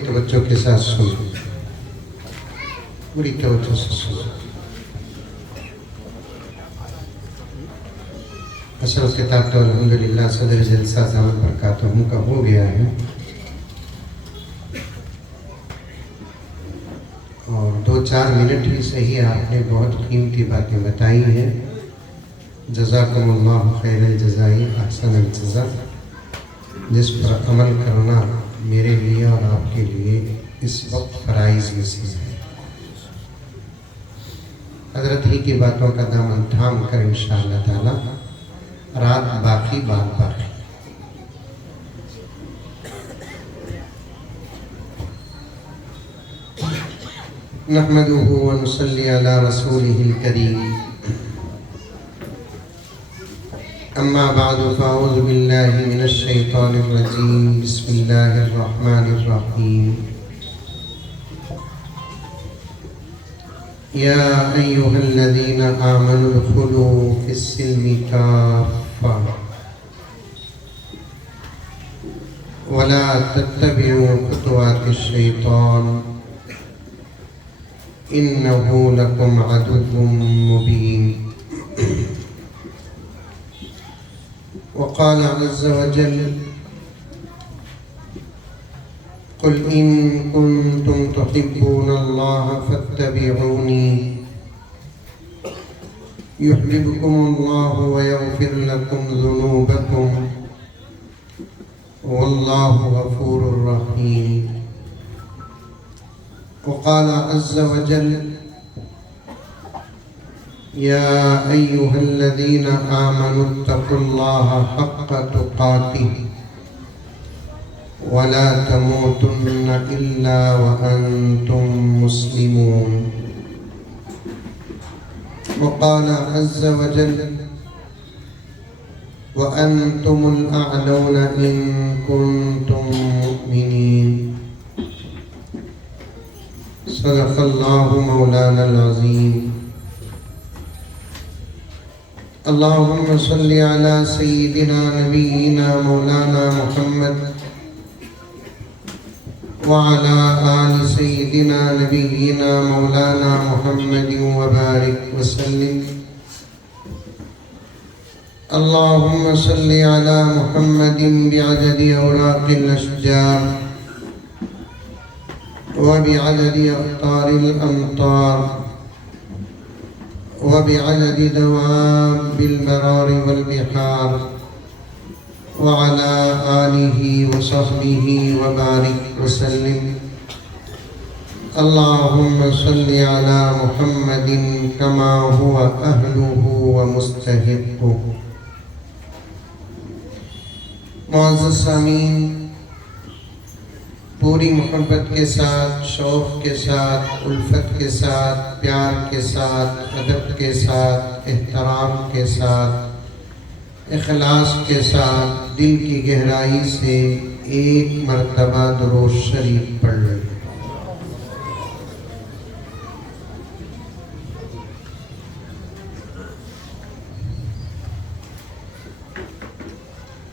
तवज्जो के साथ सुनो, पूरी तवज्जो से सुनो। असल किताब तो अल्हम्दुलिल्लाह सदर जलसा ज़ामत बरकातहू का हो गया है और 2-4 मिनट ही सही आपने बहुत कीमती बातें बताई हैं। जज़ाकुमुल्लाहु खैरल जज़ाई अहसनल जज़ा। जिस पर अमल करना मेरे लिए और आपके लिए इस वक्त फराइज़ में से है। हज़रत ही की बातों का दामन थाम कर इंशाअल्लाह ताला रात बाकी बात बाकी। नहमदुहु व नुसल्ली अला रसूलिहिल करीम। अम्मा बादु फ़अऊज़ु बिल्लाहि मिनश शैतानिर रजीम। बिस्मिल्लाहिर रहमानिर रहीम। या अय्युहल्लज़ीना आमनु उदखुलू फ़िस्सिल्मि काफ़्फ़ा वला तत्तबिउ खुतुवातिश शैतान इन्नहु लकुम अदुव्वुम मुबीन। वक़ाल अज़्ज़ वजल क़ुल इन कुन्तुम तुहिब्बूनल्लाह फ़त्तबिऊनी युह्बिबकुमुल्लाहु व यग़फ़िर लकुम ज़ुनूबकुम वल्लाहु गफ़ूरुर रहीम। वक़ाल अज़्ज़ वजल या अय्युहल्लज़ीना आमनुत्तक़ुल्लाह हक़्क़ तुक़ातिह वला तमूतुन्न इल्ला व अंतुम मुस्लिमून। वक़ाल अज़्ज़ वजल व अंतुमुल अअलौना इन कुन्तुम मुअ्मिनीन। सदक़ल्लाहु मौलानल अज़ीम। अल्लाहुम्मा सल्लि अला सय्यिदिना नबिय्यिना मौलाना मुहम्मद व अला आलि सय्यिदिना नबिय्यिना मौलाना मुहम्मदिन व बारिक व सल्लिम। अल्लाहुम्मा सल्लि अला मुहम्मदिन बिअददि औराक़िल अशजार व बिअददि अक़तारिल अमतार व बिअददि दवाबिल बरारि वल बिहार व अला आलिहि व सहबिहि व बारिक व सल्लिम। अल्लाहुम्मा सल्लि अला मुहम्मदिन कमा हुवा अहलुहु व मुस्तहिक़्क़ुहु। मुअज़्ज़ज़ सामीन, पूरी मोहब्बत के साथ, शौक़ के साथ, उल्फत के साथ, प्यार के साथ, अदब के साथ, एहतराम के साथ, इखलास के साथ, दिल की गहराई से एक मर्तबा दुरूद शरीफ पढ़ लें।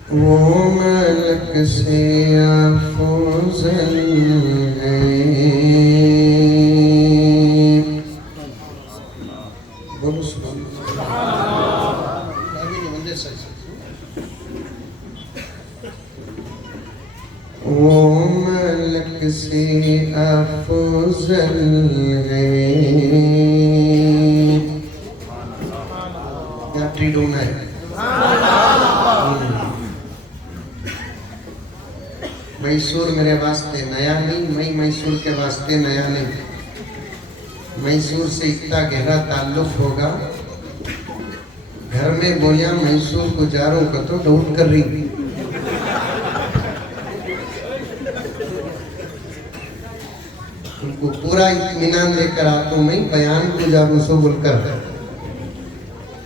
वो मलक से अफ़ज़ल है, बोलो सुभान अल्लाह। वो मलक से अफ़ज़ल है, क्या ट्रीडूना है। मैसूर मेरे वास्ते नया नहीं, मैं मैसूर के वास्ते नया नहीं। मैसूर से इतना गहरा ताल्लुक होगा, घर में बोलिया मैसूर गुजारों का तो डाउट कर रही। उनको पूरा इत्मीनान लेकर आता हूँ मैं, बयान गुजारूं सो बोलकर।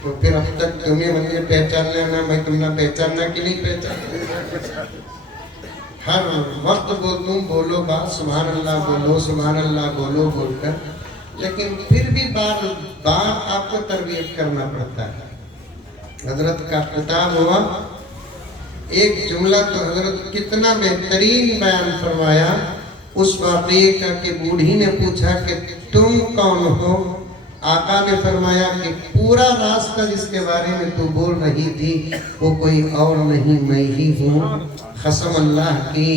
तो फिर अब तक तुम्हें मुझे पहचान लेना, मैं तुम्हें पहचानना कि नहीं पहचान। हर वक्त बोलता हूँ बोलो बात सुभान अल्लाह बोलो, सुभान अल्लाह बोलो बोलकर, लेकिन फिर भी बार बार आपको तरबियत करना पड़ता है। हजरत का खिताब हुआ, एक जुमला तो हजरत कितना बेहतरीन बयान फरमाया उस वाक़ये का कि बूढ़ी ने पूछा कि तुम कौन हो? आका ने फरमाया कि पूरा रास्ता जिसके बारे में तू बोल रही थी वो कोई और नहीं, मैं ही हूँ। कसम अल्लाह की,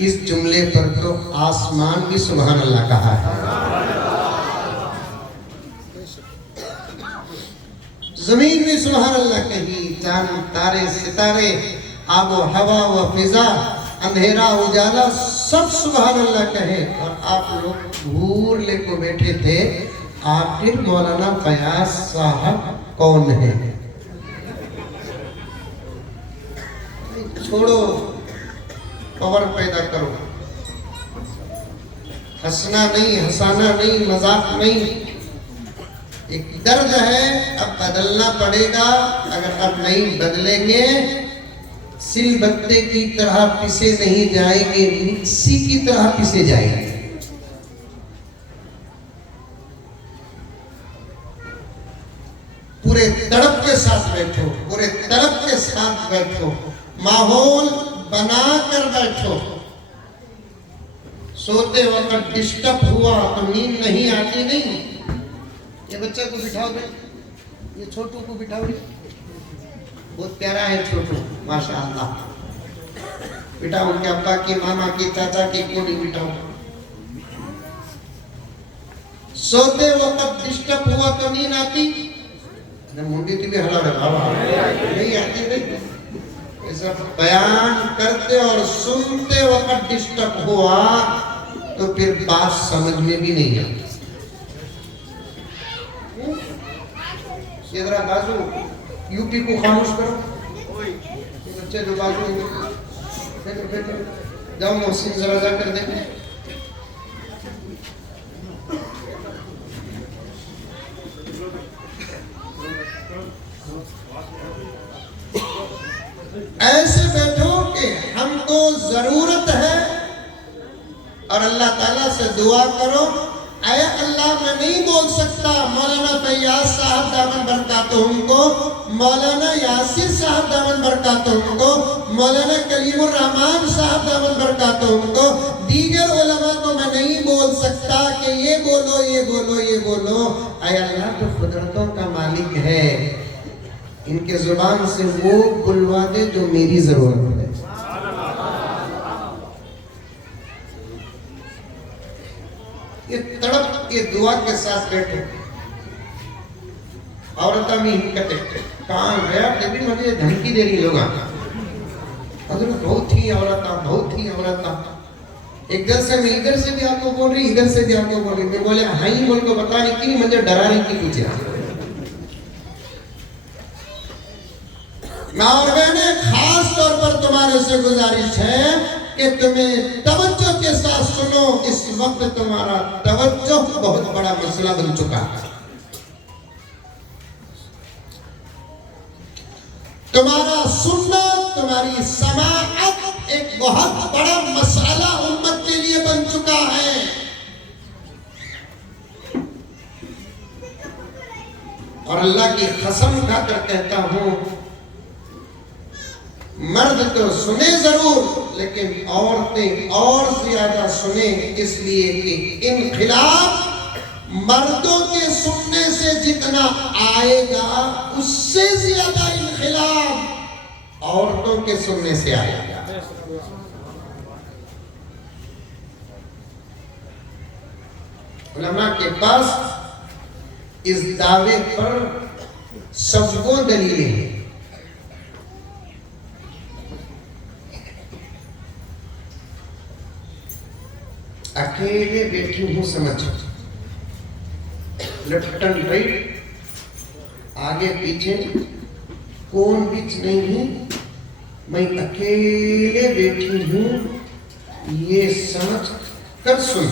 इस जुमले पर तो आसमान भी सुभान अल्लाह कहा है, जमीन भी सुभान अल्लाह कही, चांद तारे सितारे आबो हवा व फिजा अंधेरा उजाला सब सुभान अल्लाह कहे। और आप लोग घूर लेको बैठे थे, आखिर मौलाना फयाज साहब कौन है? छोड़ो, पावर पैदा करो, हंसना नहीं, हंसाना नहीं, मजाक नहीं। एक दर्द है, अब बदलना पड़ेगा। अगर अब नहीं बदलेंगे सिलबत्ते की तरह पिसे नहीं जाएंगे, मिक्सी की तरह पिसे जाएंगे। पूरे तड़प के साथ बैठो, पूरे तड़प के साथ बैठो, माहौल बना कर बैठो। सोते वक्त डिस्टर्ब हुआ तो नींद नहीं आती नहीं। ये बच्चे को बिठाओ भाई, ये छोटू को बिठाओ, बहुत प्यारा है छोटू माशाअल्लाह। बिठाओ, उनके अब्बा की, मामा की, चाचा की कोडी बिठाओ। सोते वक्त डिस्टर्ब हुआ तो नींद आती मुंडी भी हला नहीं आती नहीं। ऐसा बयान करते और सुनते वक्त डिस्टर्ब हुआ तो फिर बात समझ में भी नहीं आती। जरा बाजू यूपी को खामोश करो, बच्चे जो बाजू जाओ मोहसिन जरा जा कर देखें। ऐसे बैठो कि हमको जरूरत है और अल्लाह ताला से दुआ करो, ऐ अल्लाह मैं नहीं बोल सकता। मौलाना फैयाज साहब दामन बरकातुहुम को, मौलाना यासिर साहब दामन बरकातुहुम को, मौलाना कलीमुर रहमान साहब दामन बरकातुहुम को, दीगर उलमा को मैं नहीं बोल सकता कि ये बोलो ये बोलो ये बोलो। ऐ अल्लाह तो कुदरतों का मालिक है, इनके जुबान से वो बुलवा दे जो मेरी जरूरत है। ये तड़प के दुआ के साथ बैठो। औरता में कहते कहाँ गया देवी मुझे धमकी दे रही लोग, बहुत ही औरता, बहुत ही औरता। इधर से मैं इधर से भी आपको बोल रही, इधर से भी आपको बोल रही। मैं बोले हाँ ही बोल को बता रही कि मुझे डरा रही की पूछे। और मैंने खास तौर पर तुम्हारे से गुजारिश है कि तुम्हें तवज्जो के साथ सुनो। इस वक्त तुम्हारा तवज्जो बहुत बड़ा मसला बन चुका है। तुम्हारा सुनना, तुम्हारी समाअत एक बहुत बड़ा मसला उम्मत के लिए बन चुका है। और अल्लाह की कसम खाकर कहता हूं, मर्द तो सुने जरूर लेकिन औरतें और ज्यादा सुने, इसलिए कि इनखिलाफ मर्दों के सुनने से जितना आएगा उससे ज्यादा इनखिलाफ औरतों के सुनने से आएगा। उलमा के पास इस दावे पर सबको दलीलें हैं। अकेले बैठी हूं समझ, लटकन राइट आगे पीछे कौन बीच नहीं हूं, मैं अकेले बैठी हूं ये समझ कर सुन।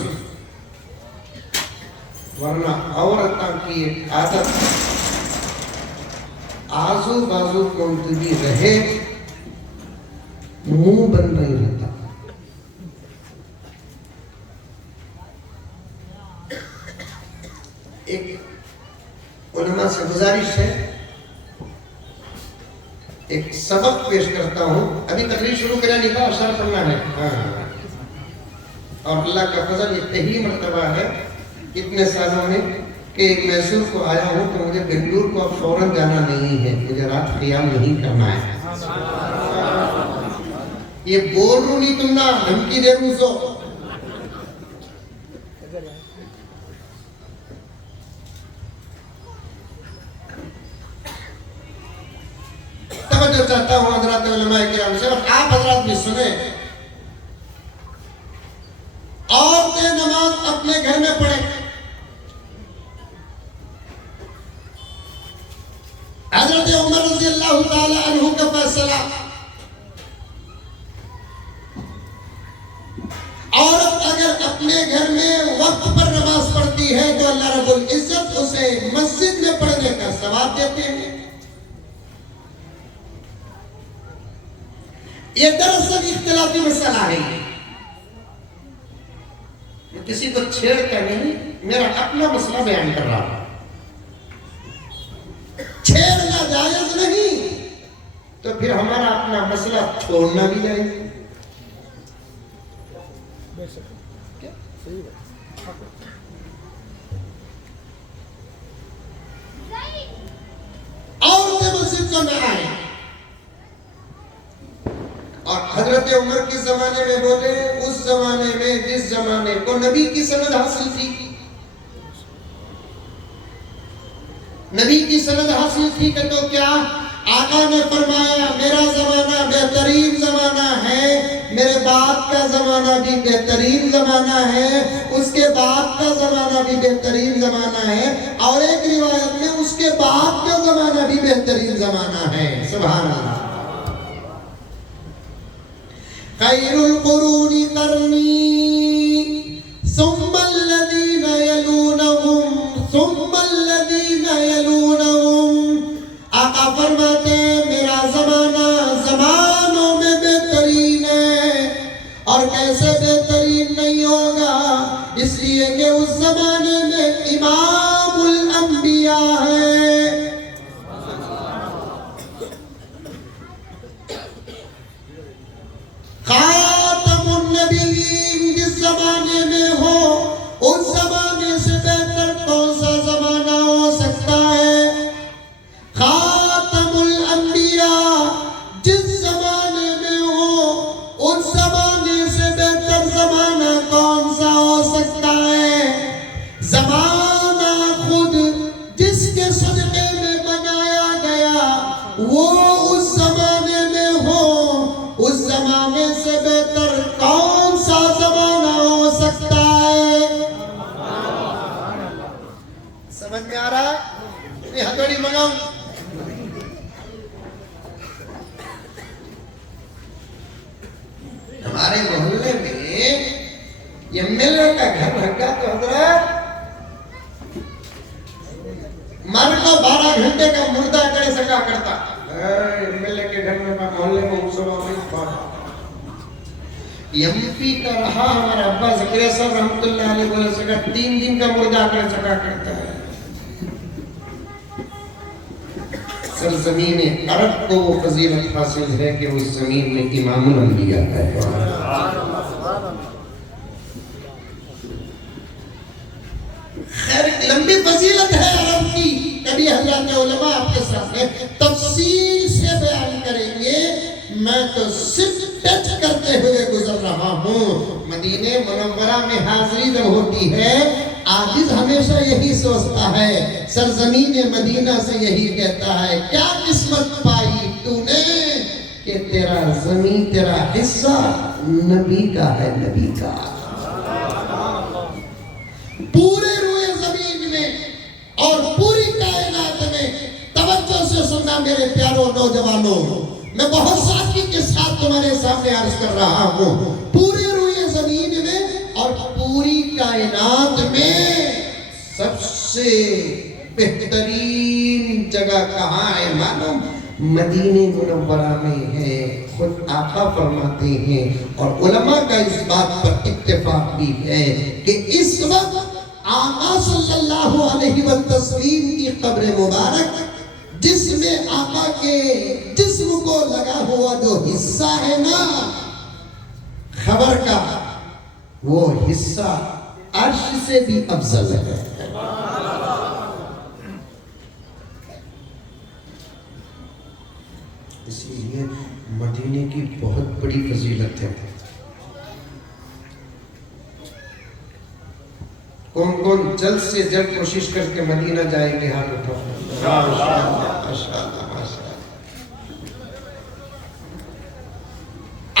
वरना औरता की एक आदत आजू बाजू कौन भी रहे मुंह बंद नहीं रहता। एक उलमा से गुजारिश है, एक सबक पेश करता हूं। अभी तकरीर शुरू करा नहीं था, अशर पढ़ना है। हाँ। और अल्लाह का फजल यही मर्तबा है इतने सालों में कि मैसूर को आया हूँ तो मुझे बेंगलुरु को अब फौरन जाना नहीं है, मुझे रात क़ियाम नहीं करना है। ये बोल रू नहीं, तुम ना धमकी दे रू सो। तवज्जो चाहता हूँ हज़रात उलमाए किराम से, और आप हज़रात भी सुने। औरतें नमाज अपने घर में पढ़े। हज़रत उमर रज़ी अल्लाह ताला अन्हु का फैसला, औरत अगर अपने घर में वक्त पर नमाज पढ़ती है तो अल्लाह रब्बुल इज्जत उसे मस्जिद में पढ़ने का सवाब देते हैं। ये दरअसल इख्तिलाफी मसला है, किसी को छेड़ कर नहीं, मेरा अपना मसला बयान कर रहा हूं। छेड़ना जायज नहीं तो फिर हमारा अपना मसला छोड़ना भी जायज। औरतें मस्जिद में आए और हजरत उमर के जमाने में बोले, उस जमाने में जिस जमाने को नबी की सनद हासिल थी, नबी की सनद हासिल थी कि तो क्या आका ने फरमाया मेरा जमाना बेहतरीन जमाना है, मेरे बाप का जमाना भी बेहतरीन जमाना है, उसके बाप का जमाना भी बेहतरीन जमाना है, और एक रिवायत में उसके बाप का जमाना भी बेहतरीन जमाना है। सुभान अल्लाह। खैरुल कुरूनी करनी सुम्मल्लज़ीना यलूनहुम सुम्मल्लज़ीना यलूनहुम। आका फरमाते मेरा जमाना जमानों में बेहतरीन है, और कैसे बेहतरीन नहीं होगा, इसलिए कि उस जमाने में इमामुल अंबिया है। खातमुन नबीयीन जिस जमाने में हो, उस जमाने से बेहतर कौन सा जमाना हो सकता है। खातमुल अंबिया जिस जमाने में हो, उस जमाने से बेहतर जमाना कौन सा हो सकता है। जमाना खुद जिसके सदक़े में बनाया गया, वो उस जमाने में हो, उस जमाने से बेहतर कौन सा जमाना हो सकता है। समझ में आ रहा? हथौड़ी मंगाऊं? हमारे मोहल्ले में एमएलए का घर लगा तो हजरत मर को 12 घंटे का मुर्दा करे सका करता। एमएलए के घर में मोहल्ले में एमपी का रहा हमारा अब्बा ज़करिया साहब रहमतुल्लाह अलैह बोले सका 3 दिन का मुर्दा करे सका करता है। सरज़मीन अरब को वो फजीलत हासिल है कि उस जमीन में इमामुल अंबिया है। खैर लंबी फजीलत है अरब की, कभी हज़रात उलमा आपके सामने तफसील से बयान करेंगे। मैं तो सिर्फ टच करते हुए गुजर रहा हूँ। मदीने मुनव्वरा में हाजिरी जब होती है, आजिज हमेशा यही सोचता है, सरजमीन मदीना से यही कहता है, क्या किस्मत पाई तूने कि तेरा जमीन तेरा हिस्सा नबी का है, नबी का। पूरे रुए जमीन में और पूरी कायनात में तवज्जो से सुनना मेरे प्यारों नौजवानों, मैं बहुत सादगी के साथ तुम्हारे सामने अर्ज कर रहा हूँ। पूरे रुए जमीन में और पूरी कायनात में सबसे बेहतरीन जगह कहाँ है मालूम? मदीने मुनव्वरा में है। खुद आका फरमाते हैं और उलमा का इस बात पर इत्तेफाक भी है कि इस वक्त आका सल्लल्लाहु अलैहि वसल्लम की कब्र मुबारक, जिसमें आका के जिस्म को लगा हुआ जो हिस्सा है ना खबर का, वो हिस्सा अर्श से भी अफजल है। इसीलिए मदीने की बहुत बड़ी फजीलत है। कौन कौन जल्द से जल्द कोशिश करके मदीना जाएंगे? हाथ उठाओ।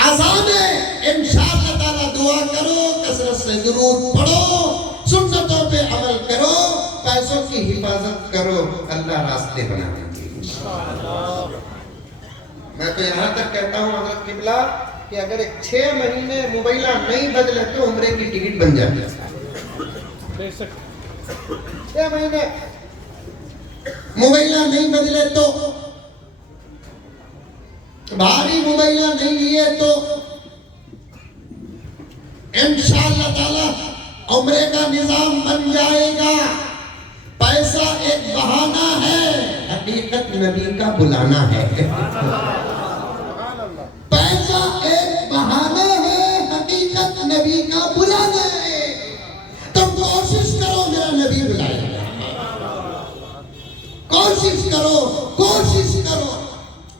आसान है, इंशाअल्लाह ताला दुआ करो, कसरत से दुरूद पढ़ो, सुन्नतों पे अमल करो, पैसों की हिफाजत करो, अल्लाह रास्ते बना देंगे इंशाअल्लाह। मैं तो यहाँ तक कहता हूँ हज़रत किबला कि अगर एक 6 महीने मोबाइल नहीं बदले तो उम्रे की टिकट बन जाती है। 6 महीने मोबाइल नहीं बदले तो, भारी मोबाइल नहीं लिए तो इंशाअल्लाह ताला उम्रे का निजाम बन जाएगा। पैसा एक बहाना है, हकीकत नबी का बुलाना है। पैसा एक बहाना है, हकीकत नबी का बुलाना है। तुम कोशिश करो मेरा नबी बुलाएगा, कोशिश करो, कोशिश करो।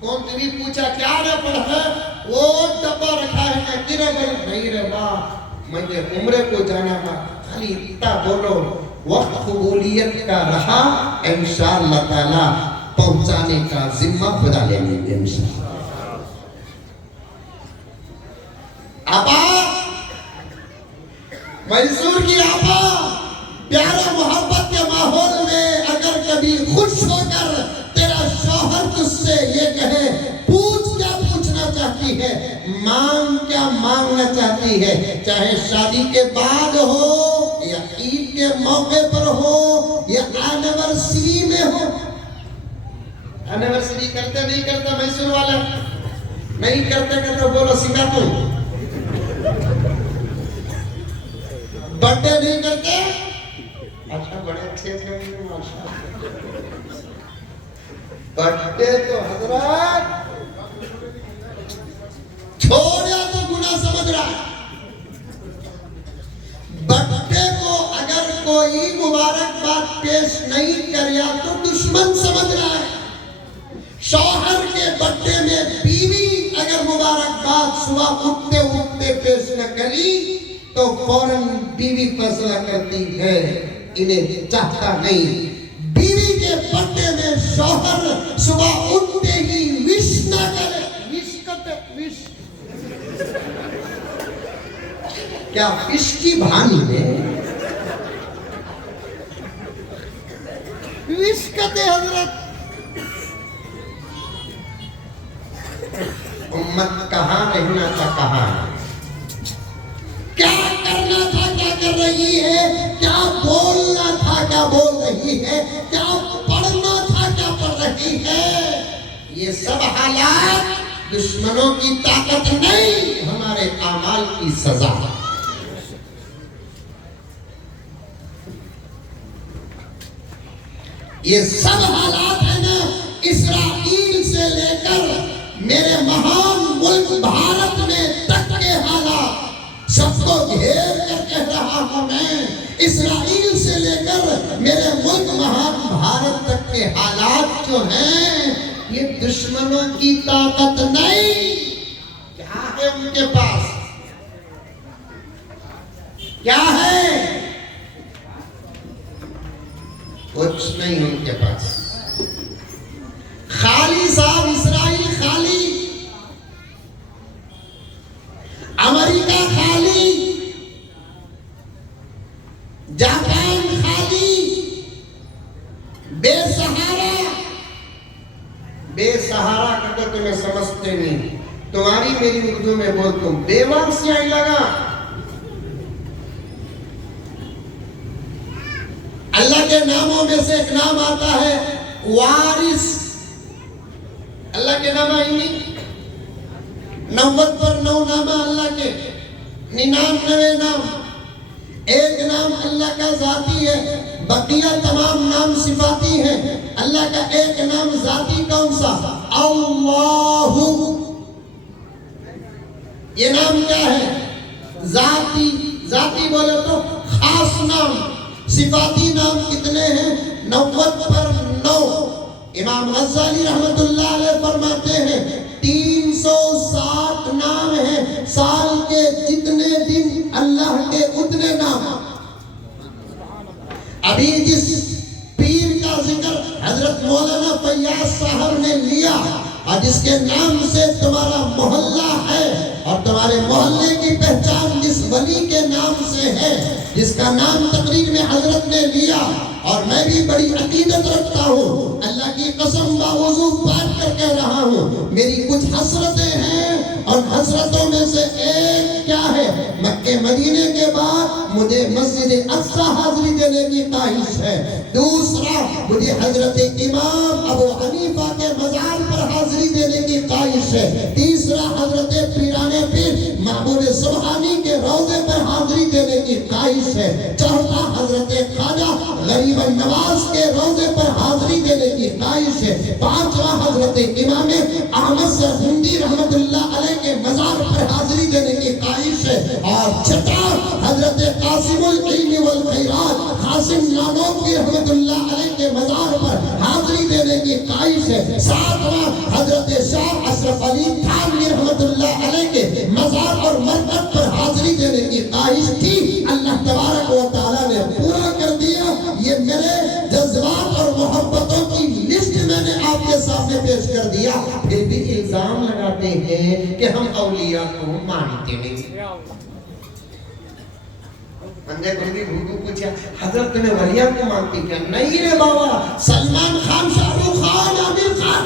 कौन तुम्हें पूछा क्या ना पढ़ा, वो डब्बा रखा है ना गिरे नहीं रे माँ, मुझे उम्रे को जाना था, खाली इतना बोलो, वक्त कबूलियत का रहा, इंशाअल्लाह ताला पहुंचाने का जिम्मा खुदा ले लेंगे इंशाअल्लाह। आपा मैसूर की आपा प्यारा मोहब्बत के माहौल में अगर कभी खुश होकर तेरा शौहर तुझसे ये कहे, पूछ क्या पूछना चाहती है, मांग क्या मांगना चाहती है, चाहे शादी के बाद हो या ईद के मौके पर हो या एनिवर्सरी में हो। एनिवर्सरी करते नहीं करते मैसूर वाला? नहीं करते तो बोलो सिखा तू। बर्थडे नहीं करते? अच्छा, बड़े अच्छे थे माशाअल्लाह। बर्थडे तो हजरत छोड़ा तो गुनाह समझ रहा है। बर्थडे को अगर कोई मुबारकबाद पेश नहीं किया तो दुश्मन समझ रहा है। शौहर के बर्थडे में बीवी अगर मुबारकबाद सुबह उठते उठते पेश न करी तो फौरन बीवी फैसला करती है इन्हें चाहता नहीं। बीवी के बर्थडे में शौहर सुबह उठते ही विश न करे, विश करते, विश क्या विश की भानी में विश करते हजरत। उम्मत कहाँ रहना था, कहाँ क्या करना था, क्या कर रही है, क्या बोलना था, क्या बोल रही है, क्या पढ़ना था, क्या पढ़ रही है। ये सब हालात दुश्मनों की ताकत नहीं, हमारे अमाल की सजा। ये सब हालात है ना, इस्राइल से लेकर मेरे महान मुल्क भारत में तक के हालात, सबको घेर कर कह रहा हूं मैं, इस्राइल से लेकर मेरे मुल्क महान भारत तक के हालात जो हैं, ये दुश्मनों की ताकत नहीं। क्या है उनके पास, क्या है? कुछ नहीं उनके पास। खाली साहब इस्राइल खाली, अमेरिका खाली, जापान खाली, बेसहारा। बेसहारा का तो तुम्हें समझते नहीं, तुम्हारी मेरी उर्दू में बोल, तुम बेवारसी आई लगा। अल्लाह के नामों में से एक नाम आता है वारिस। अल्लाह के नाम आई नहीं, 90 पर 9 नामा अल्लाह के, 99 नाम। एक नाम अल्लाह का जाती है, बकिया तमाम नाम सिफाती है। अल्लाह का एक नाम जाती कौन सा? अल्लाहु। ये नाम क्या है? जाती। जाती बोले तो खास नाम, सिफाती नाम कितने हैं? 90 पर 9। इमाम गज़ाली रहमतुल्लाह अलैह फरमाते हैं 360 नाम हैं। साल के जितने दिन अल्लाह के उतने नाम। अभी जिस पीर का जिक्र हजरत मौलाना फैयाज साहब ने लिया और जिसके नाम से तुम्हारा मोहल्ला है और तुम्हारे मोहल्ले की पहचान जिस वली के नाम से है, जिसका नाम तकरीर में हजरत ने लिया, और मैं भी बड़ी अकीदत रखता हूँ, अल्लाह की कसम बावजू बात कर कह रहा हूँ, मेरी कुछ हसरतें हैं और हसरतों में से एक क्या है, मक्के मदीने के बाद मुझे मस्जिद अक्सा हाजिरी देने की ख्वाहिश है। दूसरा, मुझे हजरत इमाम अबू हनीफा के मजार पर हाजिरी देने की ख्वाहिश है। तीसरा, हजरत पीराने पीर महबूब सुबहानी के रोजे पर हाजिरी देने की ख्वाहिश है। चौथा, हजरत ख्वाजा गरीब नवाज के रोजे पर हाजिरी देने की ख्वाहिश है। पांचवा, हजरत इमाम अहमद सरहिंदी रहमतुल्लाह अलैह के मजार पर हाजिरी देने की ख्वाहिश है। और छठा, हजरत कासिमुल इल्म वल खैरात कासिम नानोवी रहमतुल्लाह अलैह के मजार पर हाजिरी देने की ख्वाहिश है। सातवां, हजरत शाह अशरफ अली थानवी रहमतुल्लाह अलैह के मजार और मरकज पर हाजिरी देने की ख्वाहिश थी। अल्लाह तबारक व तआला ने पूरा कर दिया। ये मेरे जज्बात और मोहब्बतों की लिस्ट मैंने आपके सामने पेश कर दिया। फिर भी इल्जाम लगाते हैं कि हम औलिया को मानते नहीं। अंदर कोई भूखू पूछा, हजरत तुम्हें वलिया को मानती क्या? नहीं रे बाबा, सलमान खान, शाहरुख खान, आमिर खान,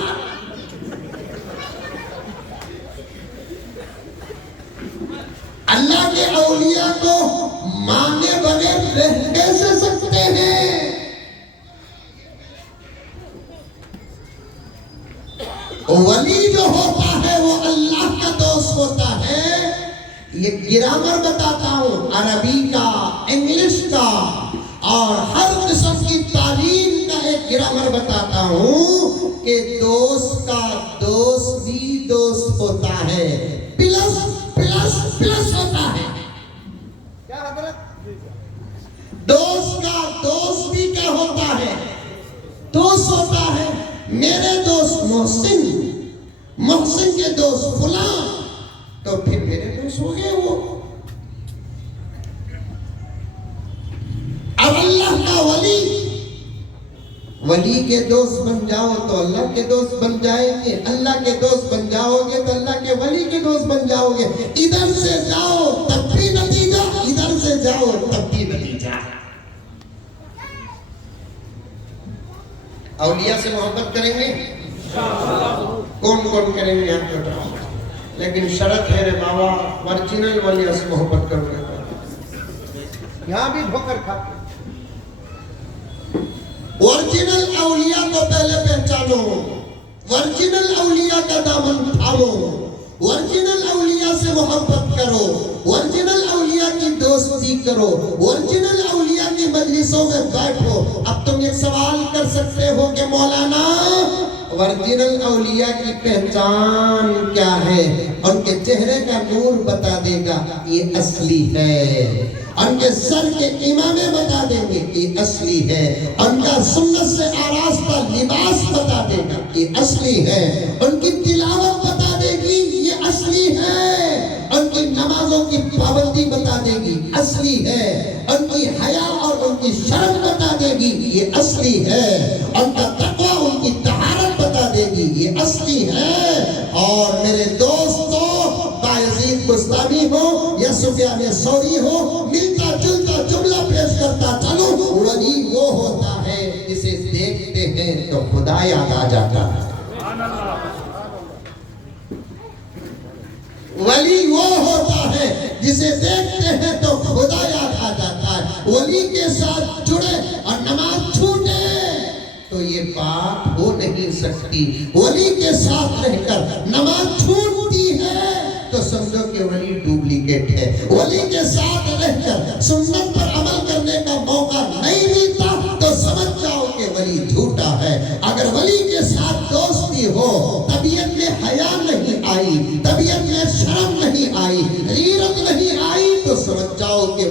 अल्लाह के औलिया को मानने बगैर रह कैसे सकते हैं? वली जो होता है वो अल्लाह का दोस्त होता है। ये ग्रामर बताता हूं, अरबी का, इंग्लिश का और हर किस्म की तालीम का एक ग्रामर बताता हूं कि दोस्त का दोस्त भी दोस्त होता है, प्लस प्लस प्लस होता है। क्या हजरत? दोस्त का दोस्त भी क्या होता है? दोस्त होता है। मेरे दोस्त मोहसिन, मोहसिन के दोस्त फुला, तो फिर मेरे दोस्त हो गए वो। अब अल्लाह का वली, वली के दोस्त बन जाओ तो अल्लाह के दोस्त बन जाएंगे, अल्लाह के दोस्त बन जाओगे तो अल्लाह के वली के दोस्त बन जाओगे। इधर से जाओ तब भी नतीजा, इधर से जाओ तब भी नतीजा। औलिया से मोहब्बत करेंगे? कौन कौन करेंगे आप बताओ? लेकिन शर्त है रे बाबा, ओरिजिनल वलिया से मोहब्बत करोगे। यहाँ भी ठोकर खा। ओरिजिनल औलिया को पहले पहचानो, ओरिजिनल औलिया का दामन थामो, ओरिजिनल औलिया से मोहब्बत करो, ओरिजिनल औलिया की दोस्ती करो, ओरिजिनल औलिया की मजलिसों में बैठो। अब तुम एक सवाल कर सकते हो कि मौलाना ओरिजिनल औलिया की पहचान क्या है? उनके चेहरे का नूर बता देगा ये असली है, उनके सर के इमामे बता देंगे ये असली है, उनका सुन्नत से आरास्ता लिबास बता देगा ये असली है, उनकी तिलावत बता देगी ये असली है, उनकी नमाजों की पाबंदी बता देगी असली है, उनकी हया और उनकी शर्म बता देगी ये असली है, उनका तकवा, उनकी तहारत बता देगी ये असली है। और मेरे दोस्तों, बायजीद बुस्तामी हो या सुफियान सौरी हो, मिलता जुलता जुमला पेश करता चलो, वली वो होता है जिसे देखते हैं तो खुदा याद आ जाता है। वली वो होता है जिसे देखते हैं तो खुदा याद आ जाता है। वली के साथ जुड़े और नमाज छूटे तो ये बात हो नहीं सकती। वली के साथ रहकर नमाज छूटती है तो समझो कि वली डुप्लीकेट है। वली के साथ रहकर सुन्नत पर अमल करने का मौका नहीं मिलता तो समझ जाओ कि वली झूठा है। अगर वली के साथ दोस्ती हो, तबीयत में हया नहीं आई, तबीयत में शर्म नहीं आई, गीरत नहीं आई, तो समझ जाओ कि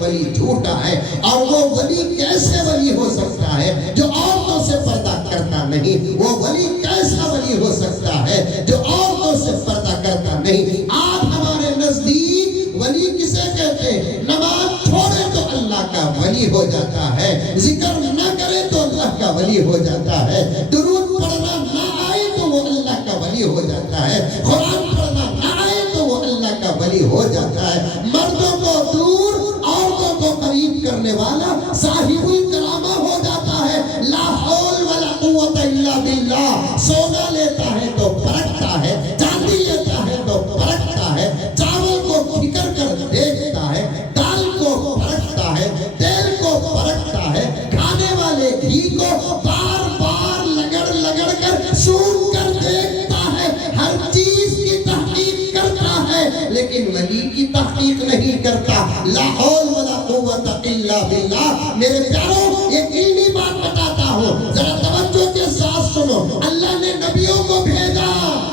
और वो वली कैसे वली हो सकता है जो औरतों से पर्दा करता नहीं? वो वली कैसा वली हो सकता है जो औरतों से पर्दा करता नहीं? आज हमारे नजदीक वली किसे कहते हैं? नमाज छोड़े तो अल्लाह का वली हो जाता है, जिक्र न करे तो अल्लाह का वली हो जाता है, दुरूद पढ़ना ना आए तो वो अल्लाह का वली हो जाता है, कुरान पढ़ना ना आए तो वो अल्लाह का वली हो जाता है। मर्दों को दूर औरतों को करीब करने वाला साहिबुल करामा हो जाता है। ला हौल वला कुव्वत इल्ला बिल्लाह। सोना लेता है तो परखता है, चांदी लेता है तो परखता है, चावल को ठिकर कर देखता है, दाल को परखता है, तेल को परखता है, खाने वाले घी को बार बार लगड़ लगड़ कर सूंघ कर देखता है, हर चीज की तहकीक करता है, लेकिन वली की तहकीक नहीं करता। ला हौल वला कुव्वत इल्ला बिल्लाह। मेरे प्यारों, ये इल्मी बात बताता हूँ, जरा तवज्जो के साथ सुनो। अल्लाह ने नबियों को भेजा,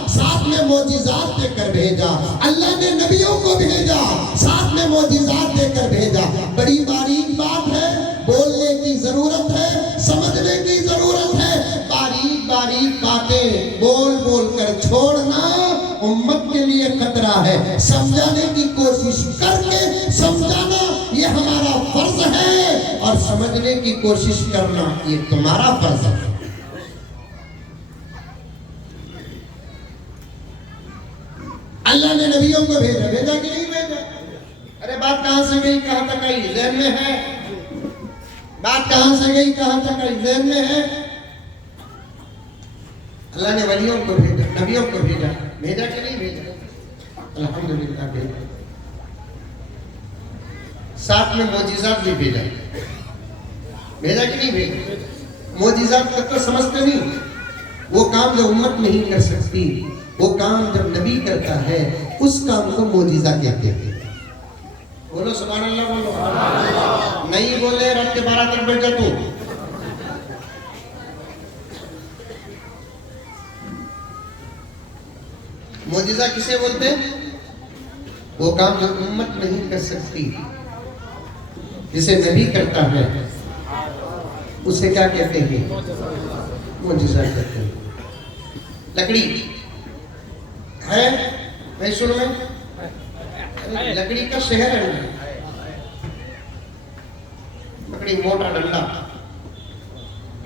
साथ में मोजिज़ात देकर भेजा। अल्लाह ने नबियों को भेजा, साथ में मोजिज़ात देकर भेजा। बड़ी बारीक बात है, बोलने की जरूरत है, समझने की जरूरत है। बारीक बारीक बातें बोल बोल कर छोड़ना उम्मत के लिए खतरा है। समझाने की कोशिश करके समझाना ये हमारा फर्ज है, और समझने की कोशिश करना ये तुम्हारा फर्ज है। अल्लाह ने नबियों को भेजा, भेजा कि नहीं भेजा? अरे बात कहां से गई कहां तक आई? ज़हन में है? बात कहां से गई कहां तक आई? ज़हन में है? अल्लाह ने वलियों को भेजा, नबियों को भेजा, भेजा कि नहीं भेजा? अल्हम्दुलिल्लाह भेजा। साथ में मोजिज़ात भी भेजा, भेजा कि नहीं भेजा? मोजिज़ात तक तो समझते नहीं। वो काम जो उम्मत नहीं कर सकती, वो काम जब नबी करता है, उस काम को मोजिज़ा कहते हैं। बोलो सुभान अल्लाह, बोलो। नहीं बोले रात के 12 तक बैठ जा तू। मोजिज़ा किसे बोलते हैं? वो काम जो उम्मत नहीं कर सकती, जिसे नबी करता है, उसे क्या कहते हैं? मोजिज़ा कहते हैं। लकड़ी है मैसूर में, लकड़ी का शहर है। लकड़ी, मोटा डंडा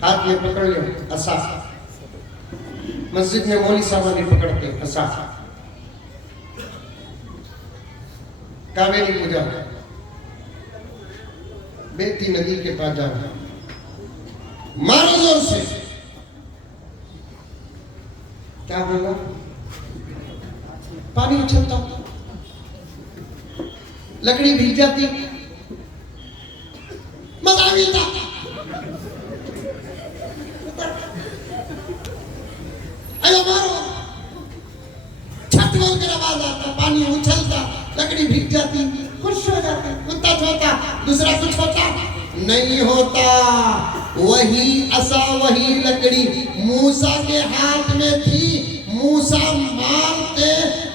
हाथ में पकड़ लिया, असा। मस्जिद में मौली साहब भी पकड़ते असा। कावेरी पूजा, बेती नदी के पास जाना, मारो जोर से। क्या होगा? पानी उछलता, लकड़ी भीग जाती, मजा मिलता। अरे मारो, छत बोलकर आवाज आता, पानी उछलता, लकड़ी भीग जाती, खुश हो जाती। कुत्ता छोटा, दूसरा कुछ होता नहीं होता। वही असा, वही लकड़ी मूसा के हाथ में थी। मूसा मारते,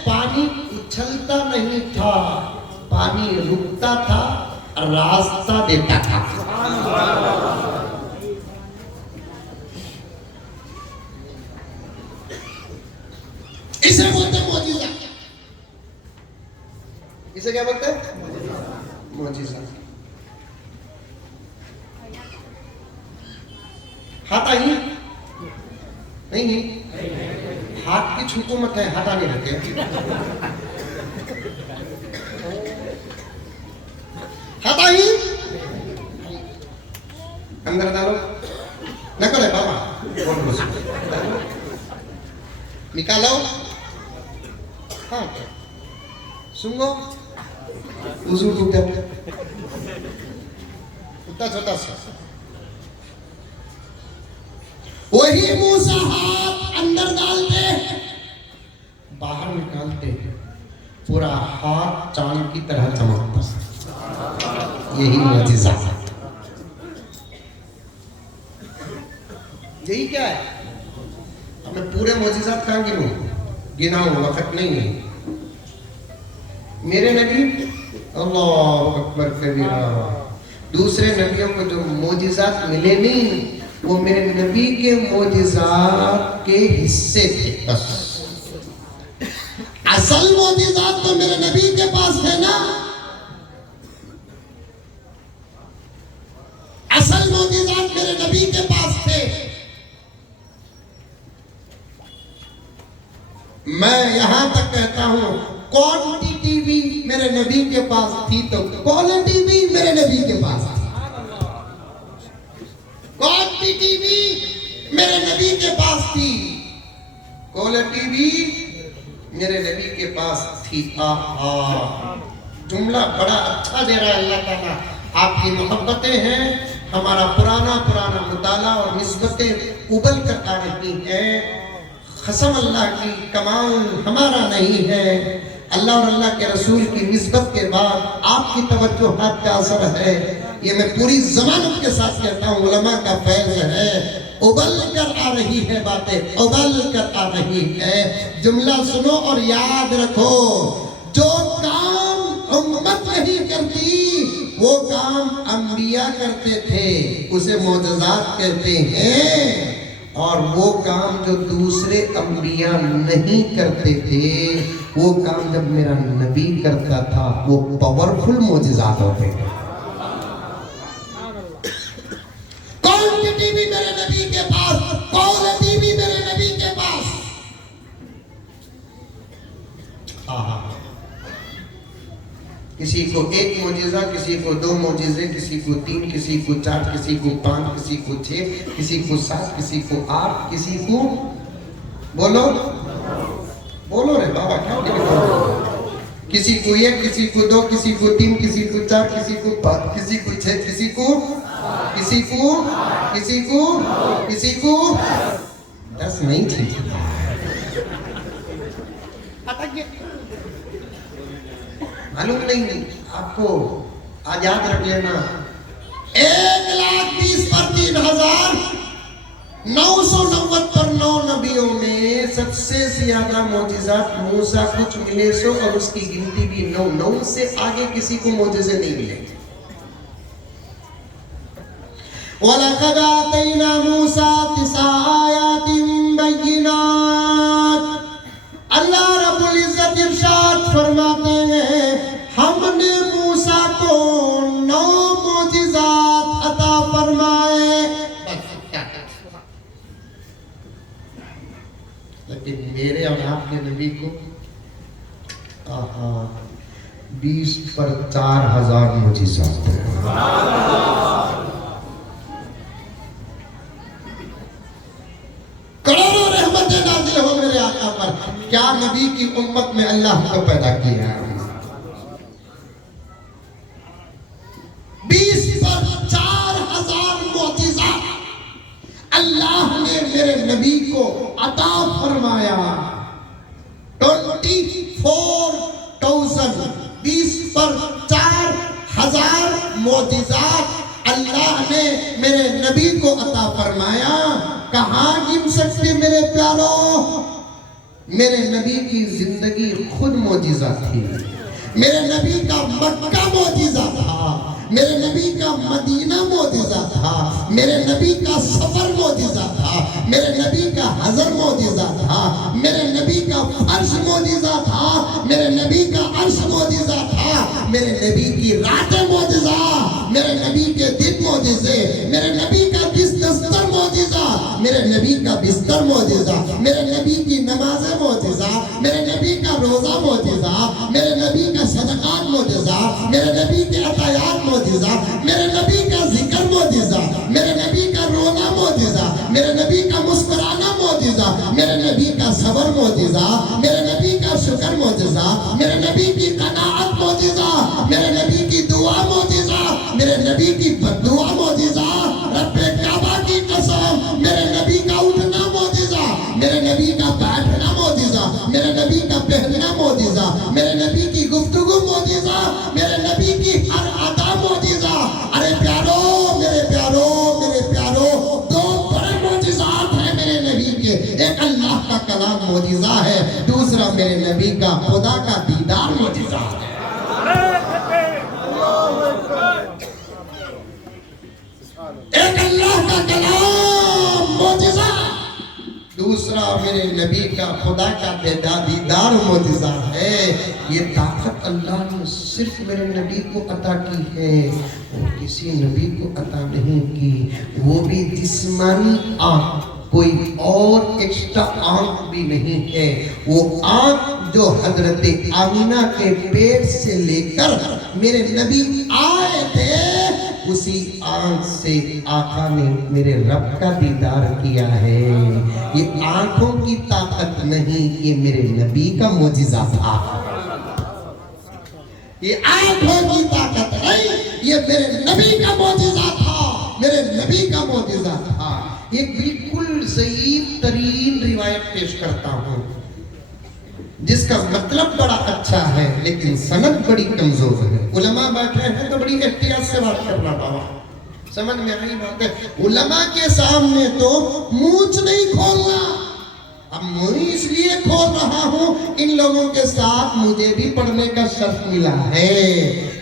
पानी उछलता नहीं था, पानी रुकता था, रास्ता देता था। इसे बोलते हैं मौजिज़ा। इसे क्या बोलते हैं? मौजिज़ा। हाथ आई नहीं, हाथ की हुकूमत है, हटा नहीं रहते। हाथ आई, अंदर डालो, नकल है बाबा, निकालो। हाँ, सुंगो, वुज़ू टूटा, उतना छोटा सा। वही मूसा हाथ अंदर डालते, बाहर निकालते, पूरा हाथ चांद की तरह चमकता। यही मौजिज़ा है। यही क्या है? अब मैं पूरे मौजिज़ात कहाँ गिनूं? गिनाऊं, वक्त नहीं है। मेरे नबी, अल्लाहु अकबर कबीरा, दूसरे नबियों को जो मोजिज़ात मिले नहीं, वो मेरे नबी के मोजिज़ात के हिस्से थे बस। असल मोजिज़ात तो मेरे नबी के पास है ना, असल मोजिज़ात मेरे नबी के पास थे। मैं यहां तक कहता हूं क्वांटिटी भी मेरे नबी के पास थी तो क्वालिटी भी मेरे नबी के पास थी। क्वांटिटी भी मेरे नबी के पास थी, क्वालिटी भी मेरे नबी के पास थी। आहा, जुमला बड़ा अच्छा दे रहा है अल्लाह ताला। आपकी मोहब्बतें हैं, हमारा पुराना मुताला और निस्बतें उबल कर आ रही हैं। कसम अल्लाह की, कमाल हमारा नहीं है, अल्लाह और अल्लाह के रसूल की निस्बत के बाद आपकी तवज्जो हाथ का असर है। ये मैं पूरी ज़मानत के साथ कहता हूँ, उलमा का फैज़ है। उबल कर आ रही है बातें, उबल कर आ रही है। जुमला सुनो और याद रखो, जो काम उम्मत नहीं करती वो काम अंबिया करते थे, उसे मोजज़ात कहते हैं। और वो काम जो दूसरे अंबिया नहीं करते थे, वो काम जब मेरा नबी करता था, वो पावरफुल मोजज़ात होते थे। क्वांटिटी भी मेरे नबी के पास, क्वालिटी भी मेरे नबी के पास। किसी को एक मोजिज़ा, किसी को दो मोजिज़े, किसी को तीन, किसी को चार, किसी को पांच, किसी को छह, किसी को सात, किसी को आठ, किसी को बोलो बोलो रे बाबा, क्या बोलो? किसी को एक, किसी को दो, किसी को तीन, किसी को चार, किसी को पांच, किसी को छह, किसी को 10 नहीं थी। मालूम नहीं आपको, आज याद रख लेना। 1,20,000 पर 3,000, 990 पर 9 नबियों में सबसे ज्यादा मोजिज़ात मूसा कुछ मिले सो, और उसकी गिनती भी 9 से आगे किसी को मोजिज़े नहीं मिले। वलक़द आतैना मूसा 9 आयातिन बय्यिनात। अल्लाह रब्बुल इज़्ज़त इरशाद फरमाते हैं, हमने मूसा को 9 मोजिज़ात अता फरमाए। लेकिन मेरे और आपके नबी को 20 पर 4,000 मोजिज़ात। करोड़ों रहमतें नाज़िल हो मेरे आका पर। क्या नबी की उम्मत में अल्लाह को पैदा किया। 20 पर 4,000 मोजिज़ात अल्लाह ने मेरे नबी को अता फरमाया। 24,000, 20 पर 4,000 मोजिज़ात अल्लाह ने मेरे नबी को अता फरमाया। कहाँ गिन सकते मेरे प्यारों? मेरे नबी की जिंदगी खुद मोजिज़ा थी। मेरे नबी का मक्का मोजिज़ा था, मेरे नबी का मदीना मोजिज़ा था, मेरे नबी का सफर मोजिज़ा था, मेरे नबी का हज़र मोजिज़ा था, मेरे नबी का फर्श मोजिज़ा था, मेरे नबी का अर्श मोजिज़ा था, मेरे नबी की रातें मोजिज़ा, मेरे नबी के दिन मोजिज़े, मेरे नबी का बिस्तर मोजिज़ा, मेरे नबी का बिस्तर मोजिज़ा, मेरे नबी की नमाज़ें मोजिज़ा, मेरे नबी का रोज़ा मोजिज़ा, मेरे नबी का सदक़ात मोजिज़ा, मेरे नबी के अतायात मोजिज़ा, मेरे नबी का जिक्र मोजिज़ा, मेरे नबी का रोना मोजिज़ा, मेरे नबी का मुस्कुराना मोजिज़ा, मेरे नबी का सबर मोजिज़ा, मेरे नबी का शुक्र मोजिज़ा, मेरे नबी की कनाअत मोजिज़ा, मेरे नबी की दुआ मोजिज़ा, मेरे नबी की बद्दुआ मोजिज़ा। रब्बे काबा की कसम, मेरे नबी का उठना मोजिज़ा, मेरे नबी का बैठना मोजिज़ा, मेरे नबी का पहनना मोजिज़ा, मेरे नबी की गुफ्तगू मोजिज़ा, मेरे नबी की हर अदा मोजिज़ा। अरे प्यारो, मेरे प्यारो, मेरे प्यारो, 2 बड़े मोजिज़ात हैं मेरे नबी के। एक अल्लाह का कलाम मोजिज़ा है, दूसरा मेरे नबी का खुदा का दीदार मोजिज़ा है। एक अल्लाह का कलाम मोजिजा, दूसरा मेरे नबी का खुदा का दीदार मोजिजा है। ये ताकत अल्लाह ने सिर्फ मेरे नबी को अता की है और किसी नबी को अता नहीं की, वो भी जिस्मानी आँख, कोई और एक्स्ट्रा आँख भी नहीं है। वो आँख जो हजरत आमिना के पेट से लेकर मेरे नबी आए थे, उसी आँख से आका ने मेरे रब का दीदार किया है। ये आँखों की ताकत नहीं, ये मेरे नबी का मोजिजा था। ये आँखों की ताकत नहीं, ये मेरे नबी का मोजिजा था, मेरे नबी का मोजिजा था। एक बिल्कुल सही तरीन रिवायत पेश करता हूँ जिसका मतलब बड़ा अच्छा है लेकिन सनद बड़ी कमजोर है। उलमा बैठे हैं तो बड़ी एहतियात से बात करना बाबा, समझ में आई बात है। उलमा के सामने तो मूंछ नहीं खोलना। अब मुंह इसलिए खोल रहा हूँ, इन लोगों के साथ मुझे भी पढ़ने का शर्फ मिला है,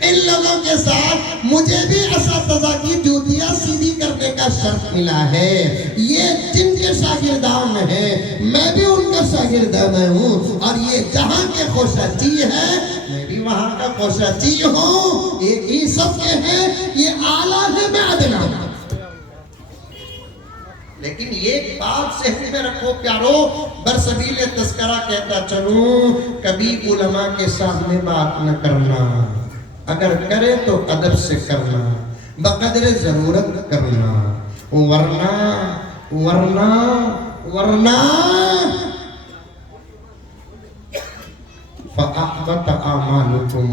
इन लोगों के साथ मुझे भी असातिज़ा की जूतियां सीधी करने का शर्फ मिला है। ये जिनके शागिर्दान है, मैं भी उनका शागिर्दान हूँ, और ये जहाँ के खोशाची है, मैं भी वहाँ का खोशाची हूँ। एक ही सबके हैं, ये आला है, मैं अदना हूँ। लेकिन ये बात सहन में रखो प्यारो, बरसबील तस्करा कहता चलूं, कभी उलमा के सामने बात न करना, अगर करे तो अदब से करना, बकदरे जरूरत करना, वरना वरना वरना फअहबत आमालुकुम,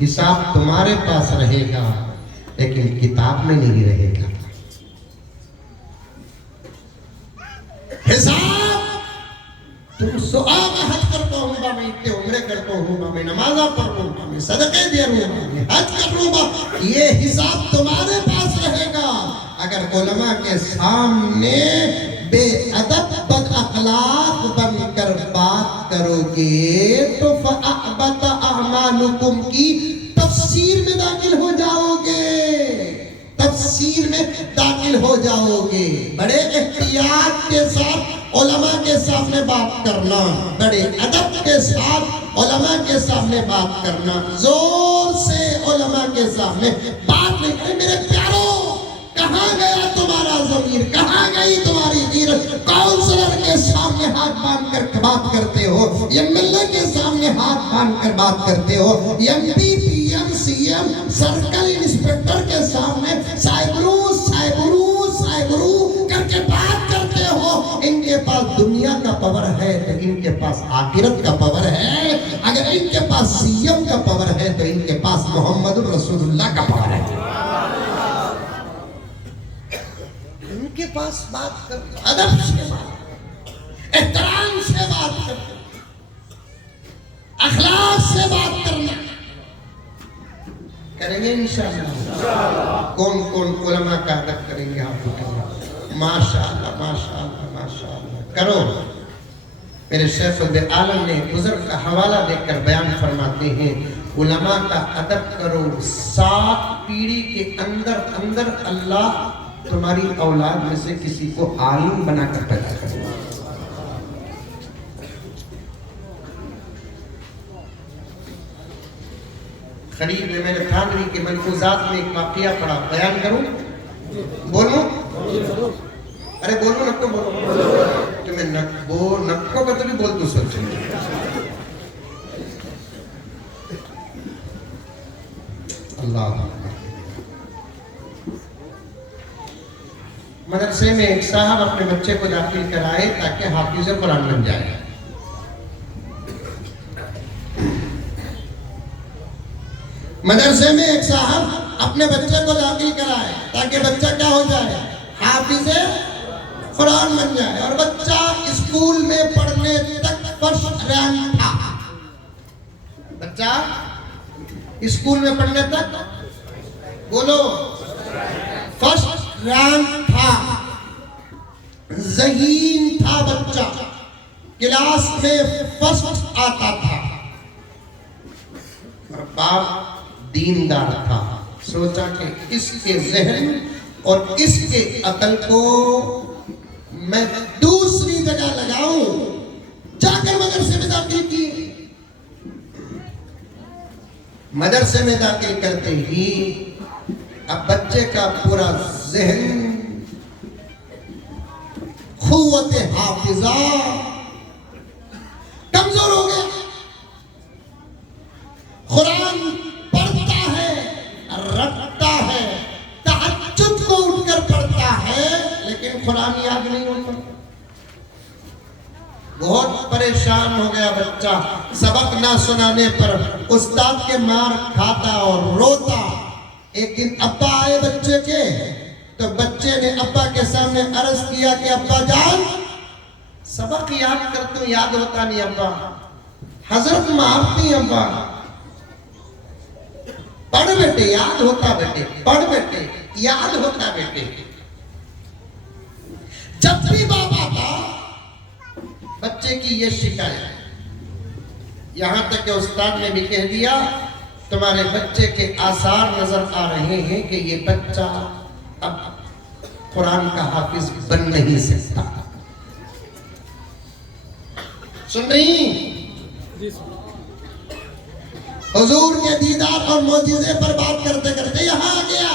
हिसाब तुम्हारे पास रहेगा लेकिन किताब में नहीं रहेगा। हिसाब तुम सुआब हज करता हूँ, मैं इतने उम्रे करता हूँ, मैं नमाजा पढ़ूंगा, मैं सदके दे दूंगा, मैं हज करूंगा, ये हिसाब तुम्हारे पास रहेगा। अगर उलमा के सामने बेअदब बद अखलाक बनकर बात करोगे तो फअहबत अमालुकुम की तफसीर में दाखिल हो जाओगे, तफसीर में दाखिल हो जाओगे। बड़े एहतियात के साथ उलमा के सामने बात करना, बड़े अदब के साथ उलमा के सामने बात करना, जोर से उलमा के सामने बात नहीं करें। मेरे प्यारो, कहाँ गया तुम्हारा ज़मीर, कहाँ गई तुम्हारी गिरत? काउंसलर के सामने हाथ बांध कर बात करते हो, एमएलए के सामने हाथ बांध कर बात करते हो, MP PM CM circle inspector के सामने साइबरू साइबरू साइबरू करके बात करते हो। इनके पास दुनिया का पावर है तो इनके पास आखिरत का पावर है। अगर इनके पास सीएम का पावर है तो इनके पास मोहम्मद रसूलुल्लाह का पावर है। उनके पास बात कर, अदब से बात, एहतराम से बात करना, अखलाक से बात करना करेंगे इंशाअल्लाह। कौन कौन उलमा का अदब करेंगे आप बताइए। माशाअल्लाह माशाअल्लाह माशाअल्लाह करो। मेरे शेख आलम ने बुजुर्ग का हवाला देकर बयान फरमाते हैं, उलमा का अदब करो, 7 पीढ़ी के अंदर अंदर अल्लाह तुम्हारी औलाद में से किसी को आलिम बनाकर पैदा करेगा। करीब में मैंने थानवी के मलफूजात में एक वाक़िया पढ़ा, बयान करूं? बोलूं? अरे बोलो नक्को बोलो, तुम्हें नक्को का तो भी बोल, तू सोच अल्लाह। मदरसे में एक साहब अपने बच्चे को दाखिल कराए ताकि हाफिज कुरान बन जाए। मदरसे में एक साहब अपने बच्चे को दाखिल कराए ताकि बच्चा क्या हो जाए, हाफिज कुरान बन जाए। और बच्चा स्कूल में पढ़ने तक फर्स्ट रैंक था। बच्चा स्कूल में पढ़ने तक बोलो फर्स्ट रैंक था, ज़हीन था बच्चा, क्लास में फर्स्ट आता था। और बाप दीनदार था, सोचा कि इसके जहन और इसके अकल को मैं दूसरी जगह लगाऊं। जाकर मदरसे में दाखिल किए। मदरसे में दाखिल करते ही अब बच्चे का पूरा जहन, खुव्वत हाफिजा कमजोर हो गया। कुरान पढ़ता है, रटता है, तहज्जुद को उठकर पढ़ता है, लेकिन कुरान याद नहीं होता। बहुत परेशान हो गया बच्चा। सबक ना सुनाने पर उस्ताद के मार खाता और रोता। एक दिन अब्बा आए बच्चे के, तो बच्चे ने अब्बा के सामने अर्ज किया कि अब्बा जान, सबक याद कर तो याद होता नहीं अब्बा, हजरत मारती अब्बा। पढ़ बेटे याद होता बेटे, पढ़ बेटे याद होता बेटे। जब भी बाप आता बच्चे की ये शिकायत, यहां तक कि उस्ताद ने भी कह दिया तुम्हारे बच्चे के आसार नजर आ रहे हैं कि ये बच्चा अब कुरान का हाफिज बन नहीं सकता। सुन रही? हुजूर के दीदार और मौजिज़े पर बात करते करते यहां आ गया।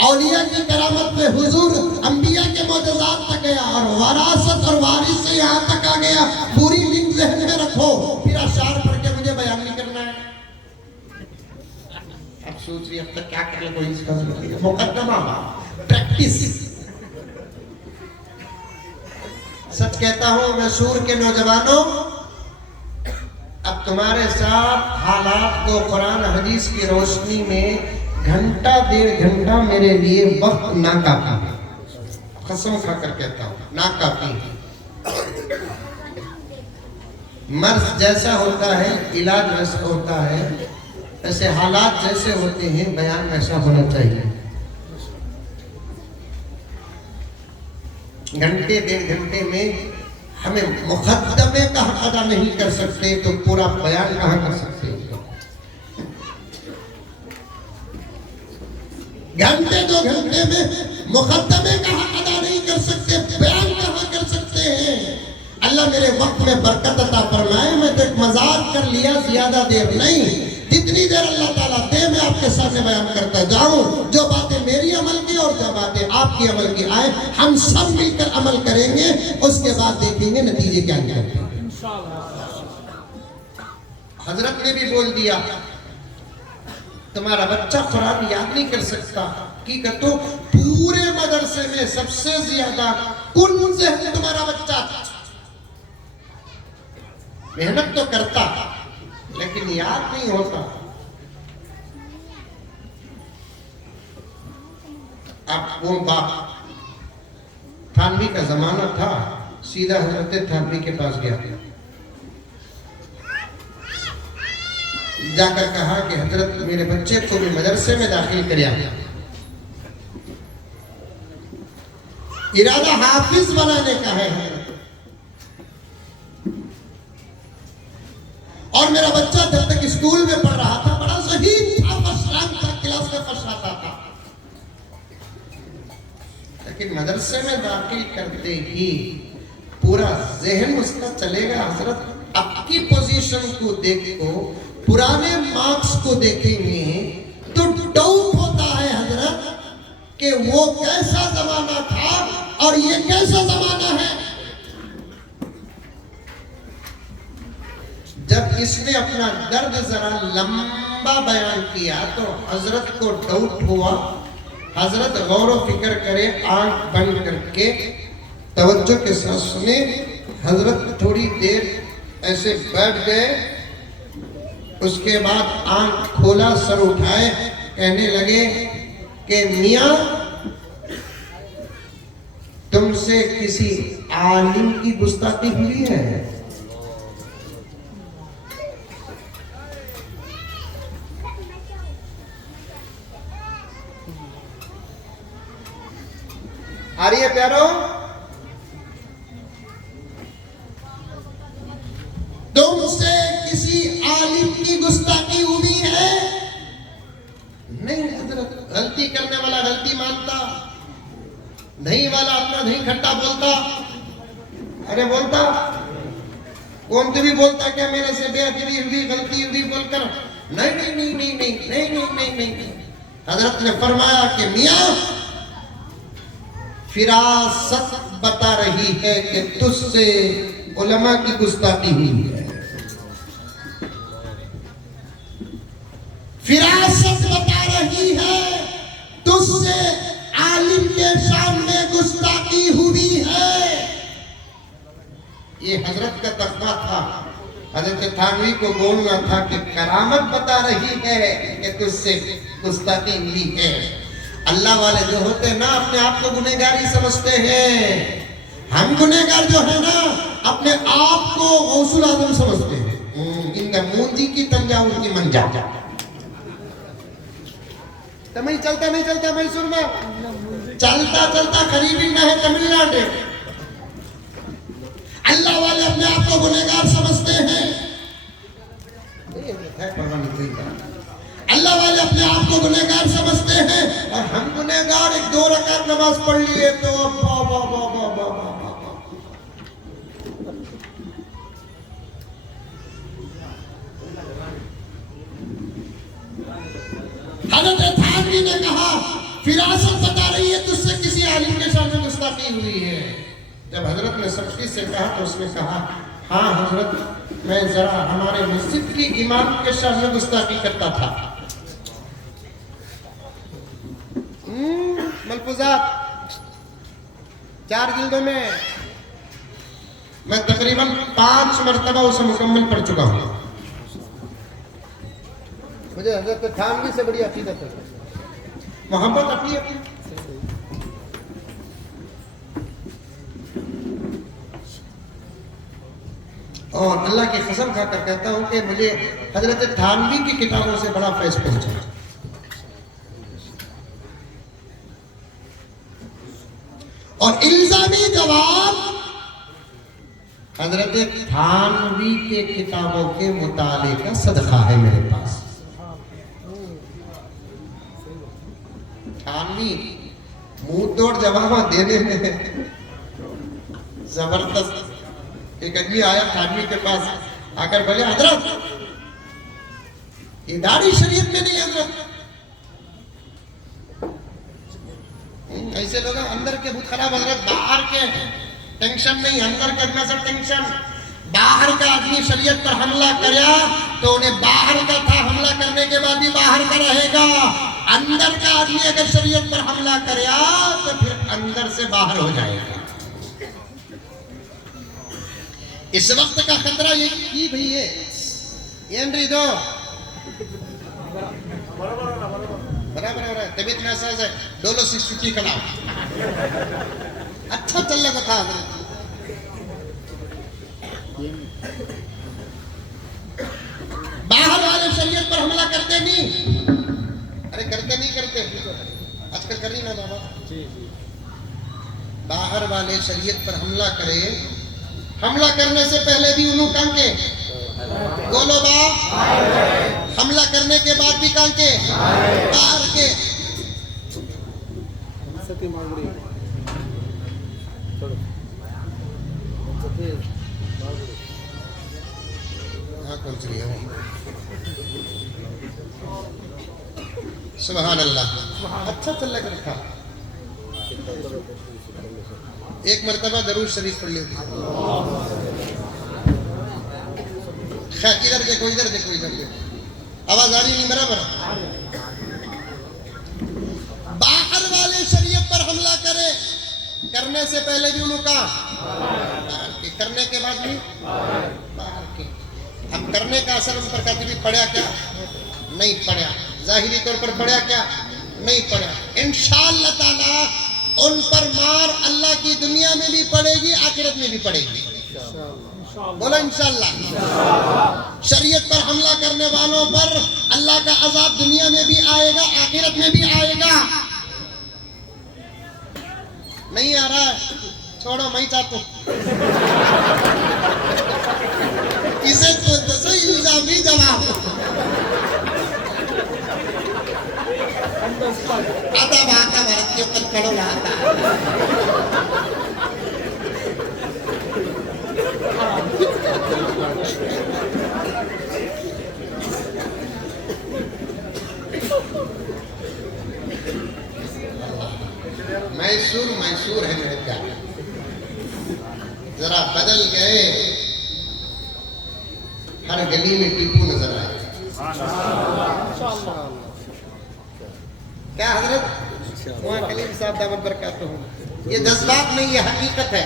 औलिया की करामत में हुजूर अंबिया के मौजज़ात तक गया और वरासत और वारिस से यहां तक आ गया। पूरी लिंक ज़हन में रखो, फिर अशार पढ़ के मुझे बयान नहीं करना है। अब सोच रही अब तक क्या कर ले कोई इसका मुकद्दमा प्रैक्टिस। सच कहता हूं मैं सूर के नौजवानों, अब तुम्हारे साथ हालात को कुरान हदीस की रोशनी में घंटा 1.5 घंटा मेरे लिए वक्त ना काफी है। कसम खाकर कहता हूं ना काफी है। मर्ज जैसा होता है, इलाज वैसा होता है, ऐसे हालात जैसे होते हैं बयान वैसा होना चाहिए। घंटे 1.5 घंटे में हमें मुकद्दमे का हक अदा नहीं कर सकते तो पूरा बयान कहां कर सकते हैं? घंटे 2 घंटे में मुकद्दमे का हक अदा नहीं कर सकते, बयान कहां कर सकते हैं? अल्लाह मेरे वक्त में बरकत अता फरमाए। मैं तो एक मजाक कर लिया, ज्यादा देर नहीं, जितनी देर अल्लाह ताला दे मैं आपके सामने बयान करता जाऊं। जो बातें मेरी अमल की और जो बातें आपकी अमल की आए, हम सब मिलकर अमल करेंगे, उसके बाद देखेंगे नतीजे क्या निकलते हैं। हजरत ने भी बोल दिया तुम्हारा बच्चा कुरान याद नहीं कर सकता। की तो पूरे मदरसे में सबसे ज्यादा कुन से तुम्हारा बच्चा मेहनत तो करता लेकिन याद नहीं होता। अब वो बाप, थानवी का जमाना था, सीधा हजरत थानवी के पास गया, जाकर कहा कि हजरत मेरे बच्चे को भी मदरसे में दाखिल करिए। इरादा हाफिज बनाने का है और मेरा बच्चा जब तक स्कूल में पढ़ रहा था बड़ा शहीद था, फर्स्ट रैंक था, क्लास में फर्स्ट आता था। लेकिन मदरसे में दाखिल करते ही पूरा जहन उसका चलेगा हजरत आपकी पोजीशन को देखो, पुराने मार्क्स को देखेंगे तो डाउट होता है हजरत कि वो कैसा जमाना था और ये कैसा जमाना है। जब इसने अपना दर्द जरा लंबा बयान किया तो हजरत को डाउट हुआ। हजरत गौर व फिक्र करे, आंख बंद करके तवज्जो के साथ सुने। हजरत थोड़ी देर ऐसे बैठ गए, उसके बाद आंख खोला, सर उठाए, कहने लगे कि मियां तुमसे किसी आलिम की गुस्ताखी हुई है? आ रही है प्यारो? तुमसे किसी आलिम की गुस्ताखी हुई है? गलती करने वाला गलती मानता, दही वाला अपना दही खट्टा बोलता। अरे बोलता कौन तो भी बोलता क्या मेरे से बेअदबी हुई, गलती हुई बोलकर? नहीं नहीं नहीं नहीं नहीं नहीं नहीं नहीं नहीं। हजरत ने फरमाया कि मियां फिरासत बता रही है कि तुझसे उलमा की गुस्ताखी हुई है। फिरासत बता रही है तुझसे आलिम के सामने गुस्ताखी हुई है। ये हजरत का तकवा था। हजरत थानवी को बोलना था कि करामत बता रही है कि तुझसे गुस्ताखी हुई है। अल्लाह वाले जो होते हैं ना अपने आप को गुनहगारी समझते हैं। हम गुनहगार जो है ना अपने आप को गौसुल आजम समझते हैं। इनका मूंजी की तंजावुर की मंजा। तमिल चलता नहीं चलता मैसूर में? चलता चलता करीबी में है तमिलनाडु। अल्लाह वाले अपने आप को गुनहगार समझते हैं। अल्लाह वाले अपने आप को गुनहगार समझते हैं। और हम गुनहगार एक 2 रकात नमाज पढ़ लिए तो वाह वाह वाह वाह वाह वाह। हजरत थानवी ने कहा फिरासत बता रही है तुझसे किसी आलिम के सामने गुस्ताखी हुई है। जब हजरत ने सख्ती से कहा तो उसने कहा हाँ हजरत मैं जरा हमारे मस्जिद की इमाम के सामने गुस्ताखी करता था। मलफूजात 4 जिल्दों में मैं तकरीबन 5 मरतबा उसे मुकम्मल पढ़ चुका हूँ। मुझे हजरत थानवी से बड़ी अकीदत है, मोहब्बत अपनी अपनी। और अल्लाह की कसम खाकर कहता हूं कि मुझे हजरत थानवी की किताबों से बड़ा फैज़ पहुंचा। और इल्जामी जवाब हजरत थानवी के किताबों के मुताले का सदका है मेरे पास। थानवी मुंह तोड़ जवाब देने में जबरदस्त। एक आदमी आया थानवी के पास आकर बोले हजरत ये दाढ़ी शरीयत में नहीं है हजरत। ऐसे लोग अंदर के बहुत खराब हजरत, बाहर के टेंशन नहीं, अंदर के अंदर से टेंशन। बाहर का आदमी शरीयत पर हमला करा तो उन्हें बाहर का था, हमला करने के बाद भी बाहर का रहेगा। अंदर का आदमी अगर शरीयत पर हमला करा तो फिर अंदर से बाहर हो जाएगा। इस वक्त का खतरा ये की भई है ಏನ್ರಿ ಇದು बराबर हो रहा है। तबीयत में ऐसा है डोलो 650 का नाम अच्छा चल रहा था। बाहर वाले शरीयत पर हमला करते नहीं। अरे करते नहीं करते आजकल कर रही ना बाबा। बाहर वाले शरीयत पर हमला करे, हमला करने से पहले भी उन्हों कांके बोलो बा, हमला करने के बाद भी कांके बाहर के। हाँ कौन सी है सुभान अल्लाह। अच्छा चल लग रखा। एक मरतबा दरूद शरीफ पढ़ ली। इधर देखो इधर देखो इधर देखो, आवाज आ रही नहीं बराबर। बाहर वाले शरीयत पर हमला करे, करने से पहले भी उनका करने के बाद भी बाहर के। अब करने का असर उन पर कभी पड़ा क्या? नहीं पड़ा। जाहिरी तौर पर पड़ा क्या? नहीं पड़ा। इंशाअल्लाह ताला उन पर मार अल्लाह की दुनिया में भी पड़ेगी, आखिरत में भी पड़ेगी। बोला इंशाअल्लाह। शरीयत पर हमला करने वालों पर अल्लाह का अजाब दुनिया में भी आएगा, आखिरत में भी आएगा। नहीं आ रहा है छोड़ो, मैं चाहता हूं इसे तो इल्जामी जवाब। आता भाका भारत के ऊपर कड़ो लाता मैसूर मैसूर है मेरे प्यारे, जरा बदल गए, हर गली में टीपू नजर आए। क्या हजरत कलीम साहब दामद बरकातहू हूँ, ये जज्बात नहीं, ये हकीकत है।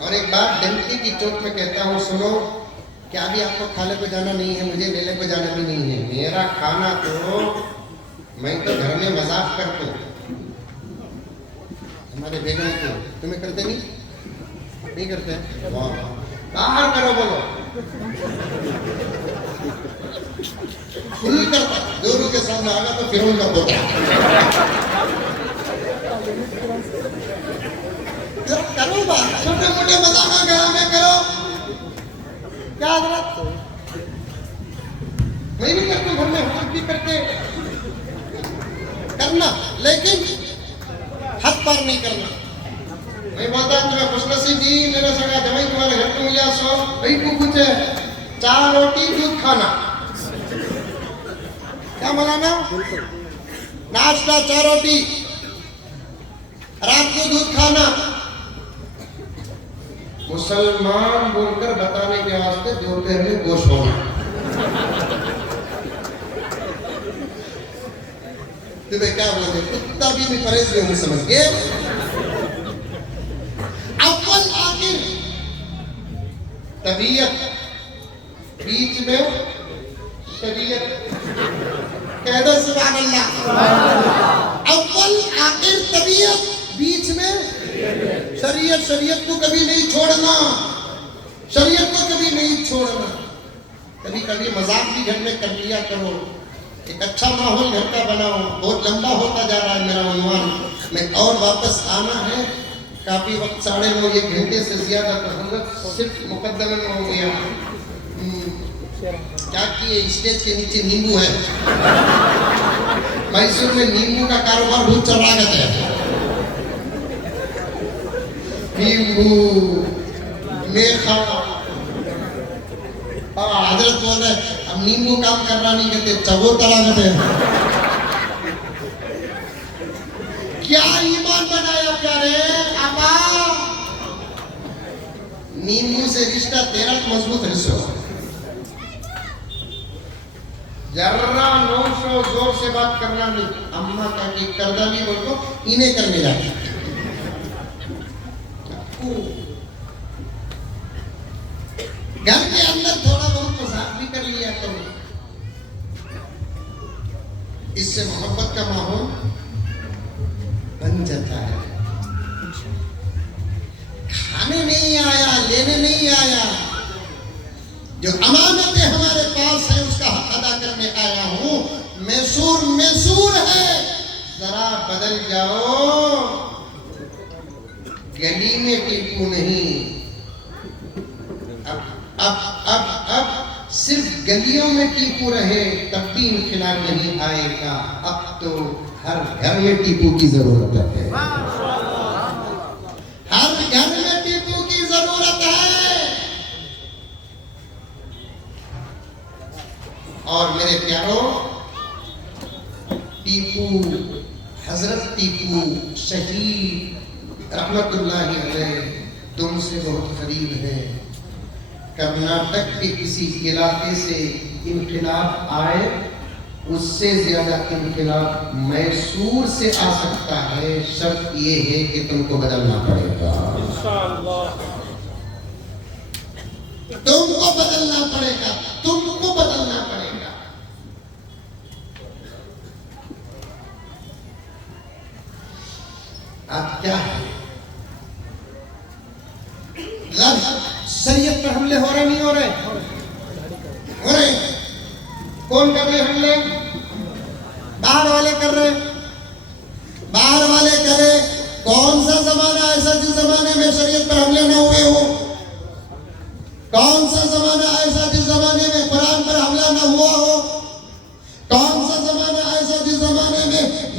और एक बात डंकी की चोट में कहता हूँ, सुनो, क्या अभी आपको खाने को जाना नहीं है, मुझे मेले को जाना भी नहीं है। मेरा खाना तो मैं तो घर में मजाक करता हूँ, हमारे बेगम को तुम्हें करते नहीं करते? बाहर करो, बोलो फुल करता, जोरू के सामने आगा तो फिर उनका बोटा करो बात, छोटे मोटे मजाक घर में करो। क्या हजरत, मैं भी करता हूँ घर में, हम भी करते करना, लेकिन हद पार नहीं करना। मैं बोलता तुम्हें खुशनसीब जी, मेरा सगा जमाई तुम्हारे घर को मिला, सो भाई को कुछ 4 रोटी दूध खाना, क्या मलाना, नाश्ता 4 रोटी, रात को दूध खाना। मुसलमान बोलकर बताने के वास्ते दोपहर में गोश्त होना। तुम्हें क्या बोलते, कुत्ता भी मैं परहेज में हूं, समझ गए? अव्वल आखिर तबीयत, बीच में शरीयत। कह दो सुभान अल्लाह। अव्वल आखिर तबीयत, बीच में शरीयत। शरीयत को कभी नहीं छोड़ना, शरीयत को कभी नहीं छोड़ना। कभी कभी मजाक भी घर में कर लिया करो, एक अच्छा माहौल घर का बनाओ। बहुत लंबा होता जा रहा है मेरा उन्वान में, और वापस आना है, काफी वक्त 9:30 1 घंटे से ज्यादा तो हजरत सिर्फ मुकद्दमे में हो गया। क्या किए, स्टेज के नीचे नींबू है, मैसूर में नींबू का कारोबार बहुत चल रहा है। नींबू मेखा, हजरत बोल रहे अब नींबू काम करना नहीं कहते, चबोतरा कहते हैं। क्या ईमान बनाया प्यारे आपा, नींबू से रिश्ता तेरा मजबूत रिश्ता। जर्रा नोशो जोर से बात करना नहीं, अम्मा का की करदा भी बोलो, इन्हें करने जाती। घर के अंदर थोड़ा बहुत मजाक भी कर लिया करो, इससे मोहब्बत का माहौल बन जाता है। खाने नहीं आया, लेने नहीं आया, जो अमानतें हमारे पास है उसका हक अदा करने आया हूं। मैसूर मैसूर है, जरा बदल जाओ, गली में टीपू नहीं। अब सिर्फ गलियों में टीपू रहे तब भी इनकलाब नहीं आएगा। अब तो हर घर में टीपू की जरूरत है, हर घर में टीपू की जरूरत है। और मेरे प्यारों, टीपू, हजरत टीपू शहीद रहमतुल्लाहि अलैह तुमसे बहुत करीब है। कर्नाटक के किसी इलाके से इनकलाब आए, उससे ज्यादा इनकलाब मैसूर से आ सकता है। शर्त ये है कि तुमको बदलना पड़ेगा, तुमको बदलना पड़ेगा, तुमको बदलना पड़ेगा। अब क्या है, शरीयत पर हमले हो रहे नहीं हो रहे? हो रहे। कौन कर रहे हमले? बाहर वाले कर रहे, बाहर वाले करे। कौन सा जमाना ऐसा जिस जमाने में शरीयत पर हमले न हुए हो? कौन सा जमाना ऐसा जिस जमाने में कुरान पर हमला न हुआ हो?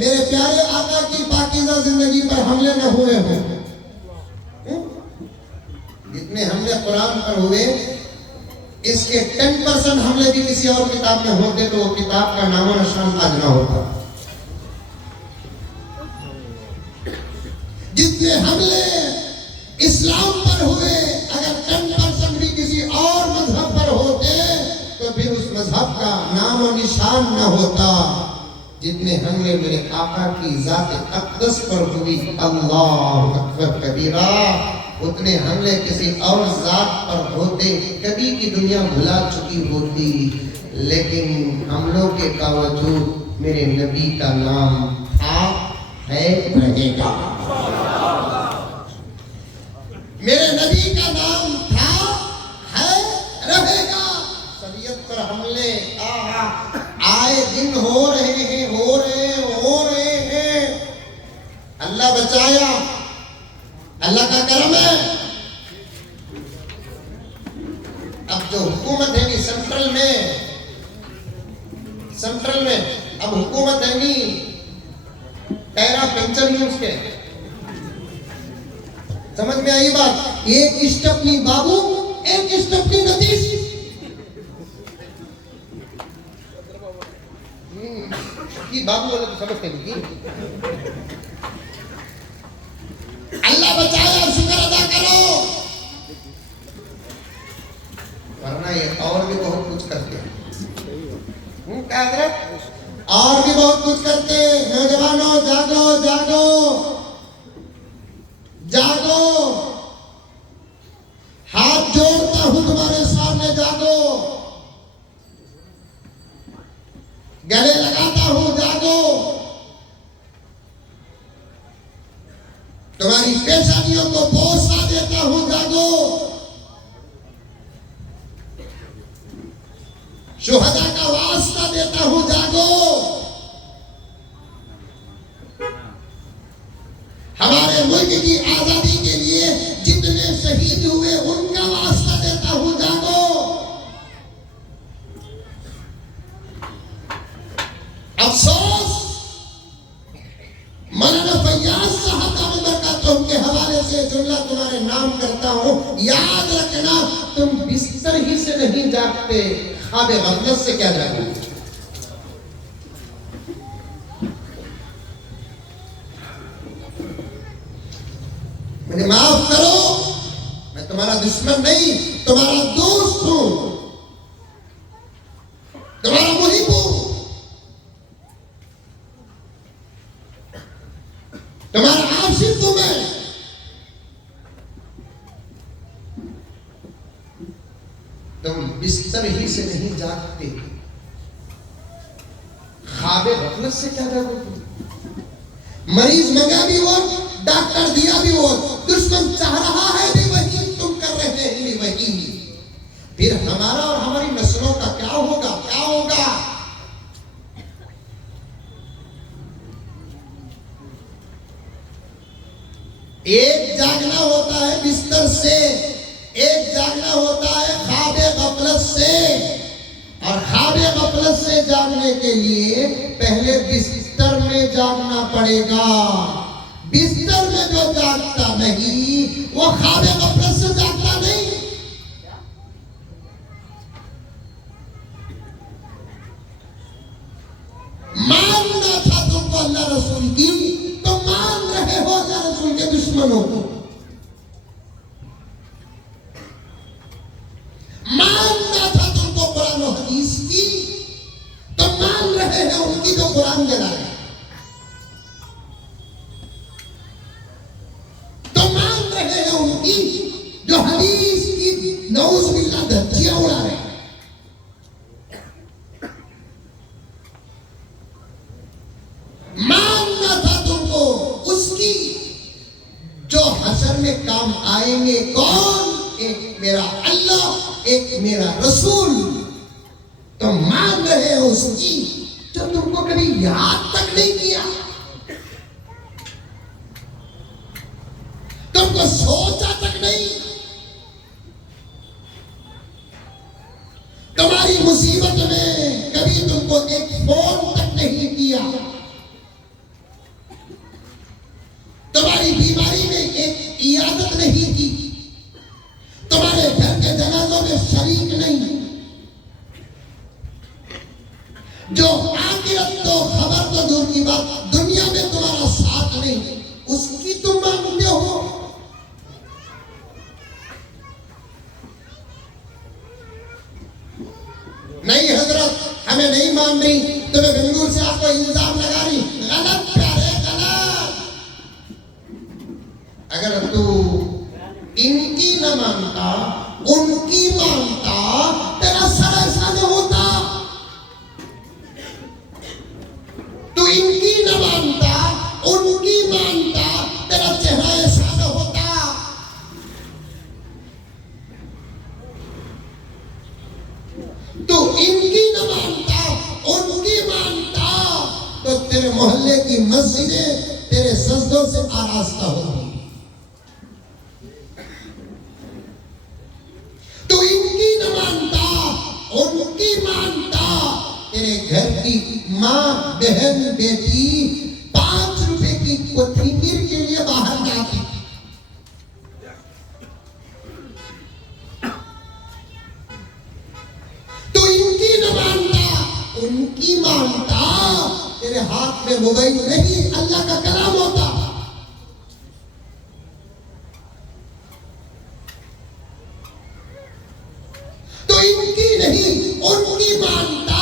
मेरे प्यारे आका की पाकीज़ा जिंदगी पर हमले न हुए हो। जितने हमले कुरान पर हुए, इसके 10% हमले भी किसी और किताब में होते तो वो किताब का नामो निशान आज ना होता। जितने हमले इस्लाम पर हुए, अगर 10% भी किसी और मजहब पर होते तो फिर उस मजहब का नाम और निशान न होता। जितने हमले मेरे आका की जात अक़दस पर हुई, अल्लाह अकबर कबीरा, उतने हमले किसी और जात पर होते, कभी की दुनिया भुला चुकी होती। लेकिन हमलों के बावजूद मेरे नबी का नाम था, है, रहेगा। मेरे नबी का नाम था, है, रहेगा। शरीयत पर हमले आए दिन हो रहे हैं, हो रहे हैं। अल्लाह बचाया, अल्लाह का करम है। अब जो हुकूमत है नी सेंट्रल में अब हुकूमत है नी, तेरा पेंशन ही उसके, समझ में आई बात? एक स्टपनी बाबू, एक स्टपनी नतीश। कि बाबू वाले तो समझते नहीं कि अल्लाह बचाया, शुक्र अदा करो। वरना ये और भी बहुत कुछ करते हैं। क्या हजरत? और भी बहुत कुछ करते। नौजवानों जागो जागो जागो, हाथ जोड़ता हूं तुम्हारे सामने, जागो। गले लगाता हूं, जागो। तुम्हारी पेशानियों को बोसा देता हूं, जागो। शुहदा का वास्ता देता हूं, जागो। हमारे मुल्क की आजादी के लिए जितने शहीद हुए उनका वास्ता देता हूं, जागो। अफसोस, मौलाना फैयाज साहब का बरकतों के हवाले से जुमला तुम्हारे नाम करता हूं, याद रखना, तुम बिस्तर ही से नहीं जागते, ख्वाब गफलत से क्या जागोगे? मुझे माफ करो, मैं तुम्हारा दुश्मन नहीं, तुम्हारा दोस्त हूं, तुम्हारा मुहिब हूं, तुम्हारा आशिक हूं मैं। तुम बिस्तर ही से नहीं जागते, ख्वाब गफलत से क्या जागोगे? मरीज मंगा भी वो, डॉक्टर दिया भी वो, दुश्मन चाह रहा है भी वही, तुम कर रहे हैं भी वही। फिर हमारा और हमारी नस्लों का क्या होगा? क्या होगा? एक जागना होता है बिस्तर से, एक जागना होता है ख्वाब गफलत से। और ख्वाब गफलत से जागने के लिए पहले बिस्तर में जागना पड़ेगा। बिस्तर में जो जागता नहीं वो ख्वाब गफलत से जागता नहीं। मानना था तुमको अल्लाह रसूल की, तो मान रहे हो अल्लाह रसूल के दुश्मनों को। मानना था तुमको कुरान और हदीस की, तो मान रहे हैं उनकी जो कुरान जलाए। तो मान रहे हैं उनकी जो हदीस की नऊज़ बिल्लाह धज्जियां उड़ा रहे हैं। मानना था तुमको उसकी जो हशर में काम आएंगे। कौन? एक मेरा अल्लाह, एक मेरा रसूल। तो मान रहे हो उसकी जो तुमको कभी याद तक नहीं किया, तुमको सोचा तक नहीं। तुम्हारी मुसीबत में कभी तुमको एक फोन तक नहीं किया। जो आखिरत तो खबर तो दूर की बात, दुनिया में तुम्हारा साथ नहीं, उसकी तुम मानते हो। नहीं हजरत, हमें नहीं मान रही, तुम्हें गंगूर से आपको इल्जाम लगा रही, गलत प्यारे गलत। अगर तू इनकी न मानता, उनकी मानता, तेरा सर ऐसा न होता। तू इनकी न मानता, उनकी मानता, तेरा चेहरा ऐसा न होता। तू इनकी न मानता, उनकी मानता, तो तेरे मोहल्ले की मस्जिदें तेरे सजदों से आरास्ता होती। तू इनकी न मानता, उनकी मानता, तेरे घर की माँ बहन बेटी 5 रुपए की कोथिंबीर के लिए बाहर जाती। तू इनकी न मानता, उनकी मानता, तेरे हाथ में मोबाइल नहीं अल्लाह का कलाम होता। तो इनकी नहीं, उनकी मानता,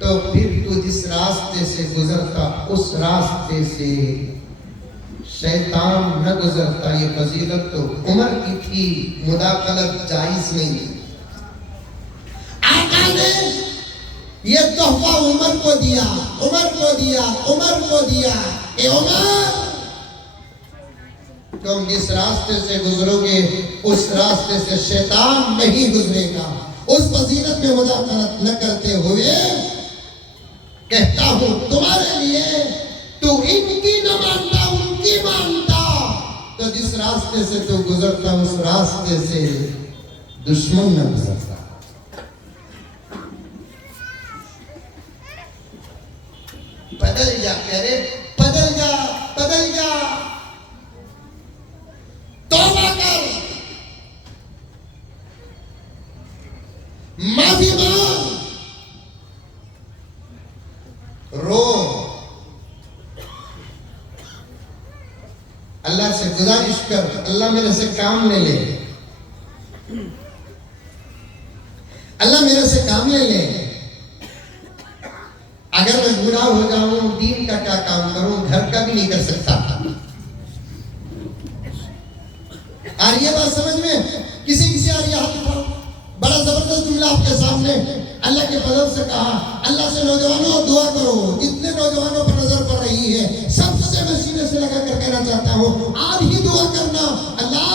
तो फिर तू जिस रास्ते से गुजरता, उस रास्ते से शैतान न गुजरता। ये फजीलत तो उमर की थी, मुदाखलत जायज नहीं। आका ने ये तोहफा उमर को दिया, उमर को दिया, उमर को दिया। ए उमर, तुम जिस रास्ते से गुजरोगे, उस रास्ते से शैतान नहीं गुजरेगा। उस फजीलत में मुदाखलत न करते हुए कहता हूं तुम्हारे लिए, तू इनकी न मानता, उनकी मानता, तो जिस रास्ते से तू गुजरता, उस रास्ते से दुश्मन न गुजरता। बदल जा प्यारे, बदल जा, बदल जा, तौबा कर, माफी मांग, रो, अल्लाह से गुजारिश कर, अल्लाह मेरे से काम ले ले, अल्लाह मेरे से काम ले ले। अगर मैं बूढ़ा हो जाऊं, दीन का क्या काम करूं, घर का भी नहीं कर सकता। और ये बात समझ में किसी किसी आ रही है, हाथ उठाओ। बड़ा जबरदस्त जुमला आपके सामने अल्लाह के फजल से कहा। अल्लाह से नौजवानों दुआ करो, जितने नौजवानों पर नजर पड़ रही है, सबसे मैं सीने से लगा कर कहना चाहता हूँ, आज ही दुआ करना, अल्लाह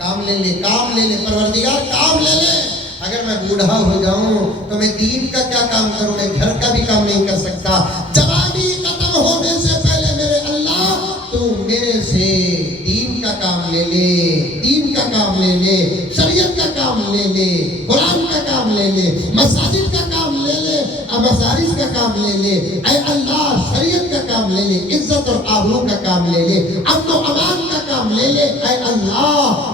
काम ले ले, काम ले ले, परवरदिगार काम ले ले। अगर मैं बूढ़ा हो जाऊं तो मैं दीन का क्या काम करूं, मैं घर का भी काम नहीं कर सकता। जवानी खत्म होने से पहले मेरे अल्लाह, तू मेरे से दीन का काम ले ले, दीन का काम ले ले, शरीयत का काम ले ले, कुरान का काम ले ले, मसाजिद का काम ले ले, मसारिस का काम ले ले। ऐ अल्लाह शरीयत का काम ले ले, इज्जत और आबरू का काम ले ले, अमन और अमान का काम ले ले। ऐ अल्लाह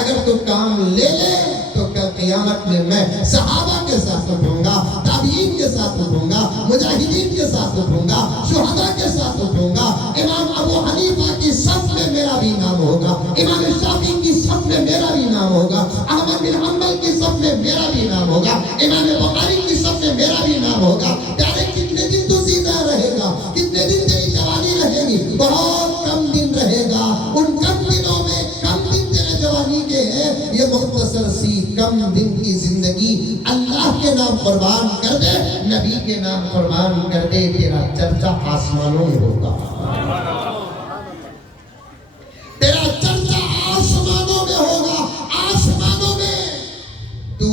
अगर तू काम ले ले तो कल क़यामत में मैं सहाबा के साथ उठूंगा, ताबीन के साथ उठूंगा, मुजाहिदीन के साथ उठूंगा, शुहदा के साथ उठूंगा। इमाम अबू हनीफा की सफ में मेरा भी नाम होगा, इमाम शाफी की सफ में मेरा भी नाम होगा, अहमद बिन हंबल की सफ में मेरा भी नाम होगा, इमाम बुखारी की सफ में मेरा भी नाम होगा। प्यारे कितने दिन तू जिंदा रहेगा, कितने दिन तेरी जवानी रहेगी, बहुत कम दिन रहेगा। उन कम दिनों में कम दिन तेरे जवानी के हैं, ये मुख्तसर सी कम दिन की जिंदगी अल्लाह के नाम कुर्बान कर दे, नबी के नाम कुर्बान कर दे, तेरा चर्चा आसमानों में होगा, तेरा चर्चा आसमानों में होगा, आसमानों में। तू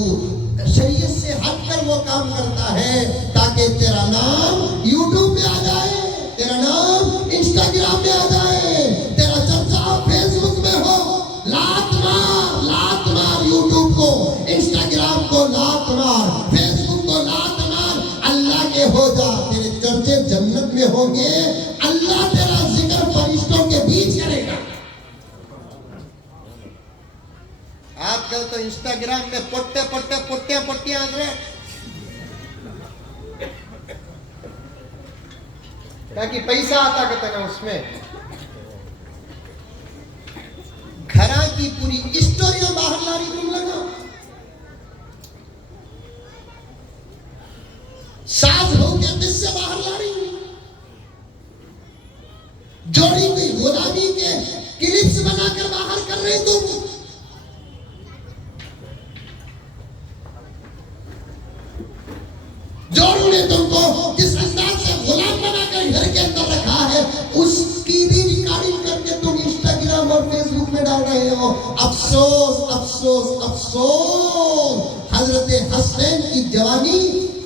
शरीयत से हटकर वो काम करता है ताकि तेरा नाम यूट्यूब में आ जाए, तेरा नाम इंस्टाग्राम में आ जाए, तेरा चर्चा फेसबुक में हो। लात मार यूट्यूब को, इंस्टाग्राम को लात मार, फेसबुक को लात मार, अल्लाह के हो जा, तेरे चर्चे जन्नत में होंगे। अल्लाह तेरा जिक्र फरिश्तों के बीच करेगा। आजकल तो इंस्टा इंस्टाग्राम में पोट्टे पोट्टे पोट्टियां पोट्टियां ताकि पैसा आता कहते ना उसमें घरा की पूरी स्टोरियां बाहर ला रही तुम लगा साज हो के किससे बाहर ला रही जोड़ी हुई गुलामी के क्लिप्स बनाकर बाहर कर रहे तुम जोड़ू ने तुमको जिस अंदाज से गुलाम बनाकर घर के अंदर रखा है उसकी भी रिकॉर्डिंग करके तुम इंस्टाग्राम और फेसबुक में डाल रहे हो। अफसोस अफसोस अफसोस हजरत हसनैन की जवानी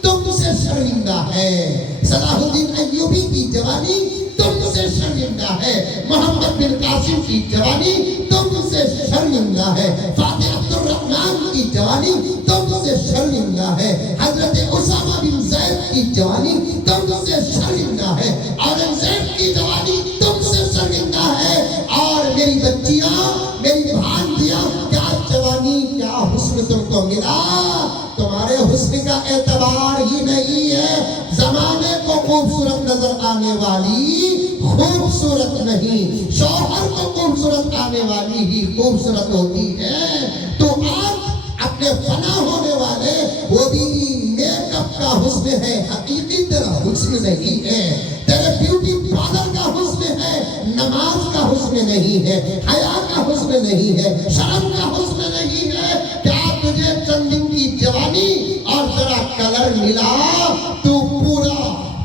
तुमसे शर्मिंदा है। सलाहुद्दीन अय्यूबी की जवानी तुमसे शर्मिंदा है। मोहम्मद बिन कासिम की जवानी तुमसे शर्मिंदा है। फातिह अब्दुल रहमान की जवानी तुमसे शर्मिंदा है। हजरत उसामा बिन ज़ैद की जवानी तुमसे शर्मिंदा है। औरंगजेब की जवानी तुमसे शर्मिंदा है। और मेरी बच्चियां मेरी भांजियां क्या जवानी क्या हुस्न तुमको मिला। तुम्हारे हुस्न का एतबार ही नहीं है। जमाने को खूबसूरत नजर आने वाली खूबसूरत नहीं शौहर को खूबसूरत आने वाली ही खूबसूरत होती है। तो आज अपने फना होने वाले वो भी मेकअप का हुस्न है हकीकी तेरा हुस्न नहीं है। तेरे ब्यूटी पार्लर का हुस्न है नमाज का हुस्न नहीं है। हया का हुस्न नहीं है शर्म का हुस्न नहीं है। क्या तुझे चंद दिन की जवानी और तेरा कलर मिला तू पूरा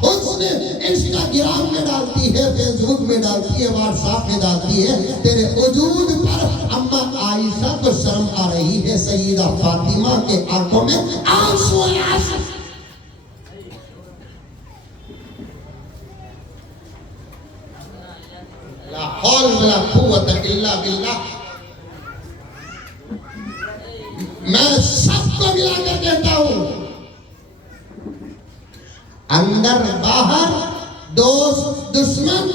हुस्न इंस्टाग्राम में डालती है फेसबुक में डालती है व्हाट्सएप में डालती है। तेरे वजूद पर अम्मा आयशा को शर्म आ रही है। सईदा फातिमा के आंखों में आंसू आंसू। ला हौल वला कुव्वत इल्ला बिल्लाह। मैं सबको मिलाकर कहता हूं अंदर बाहर दोस्त दुश्मन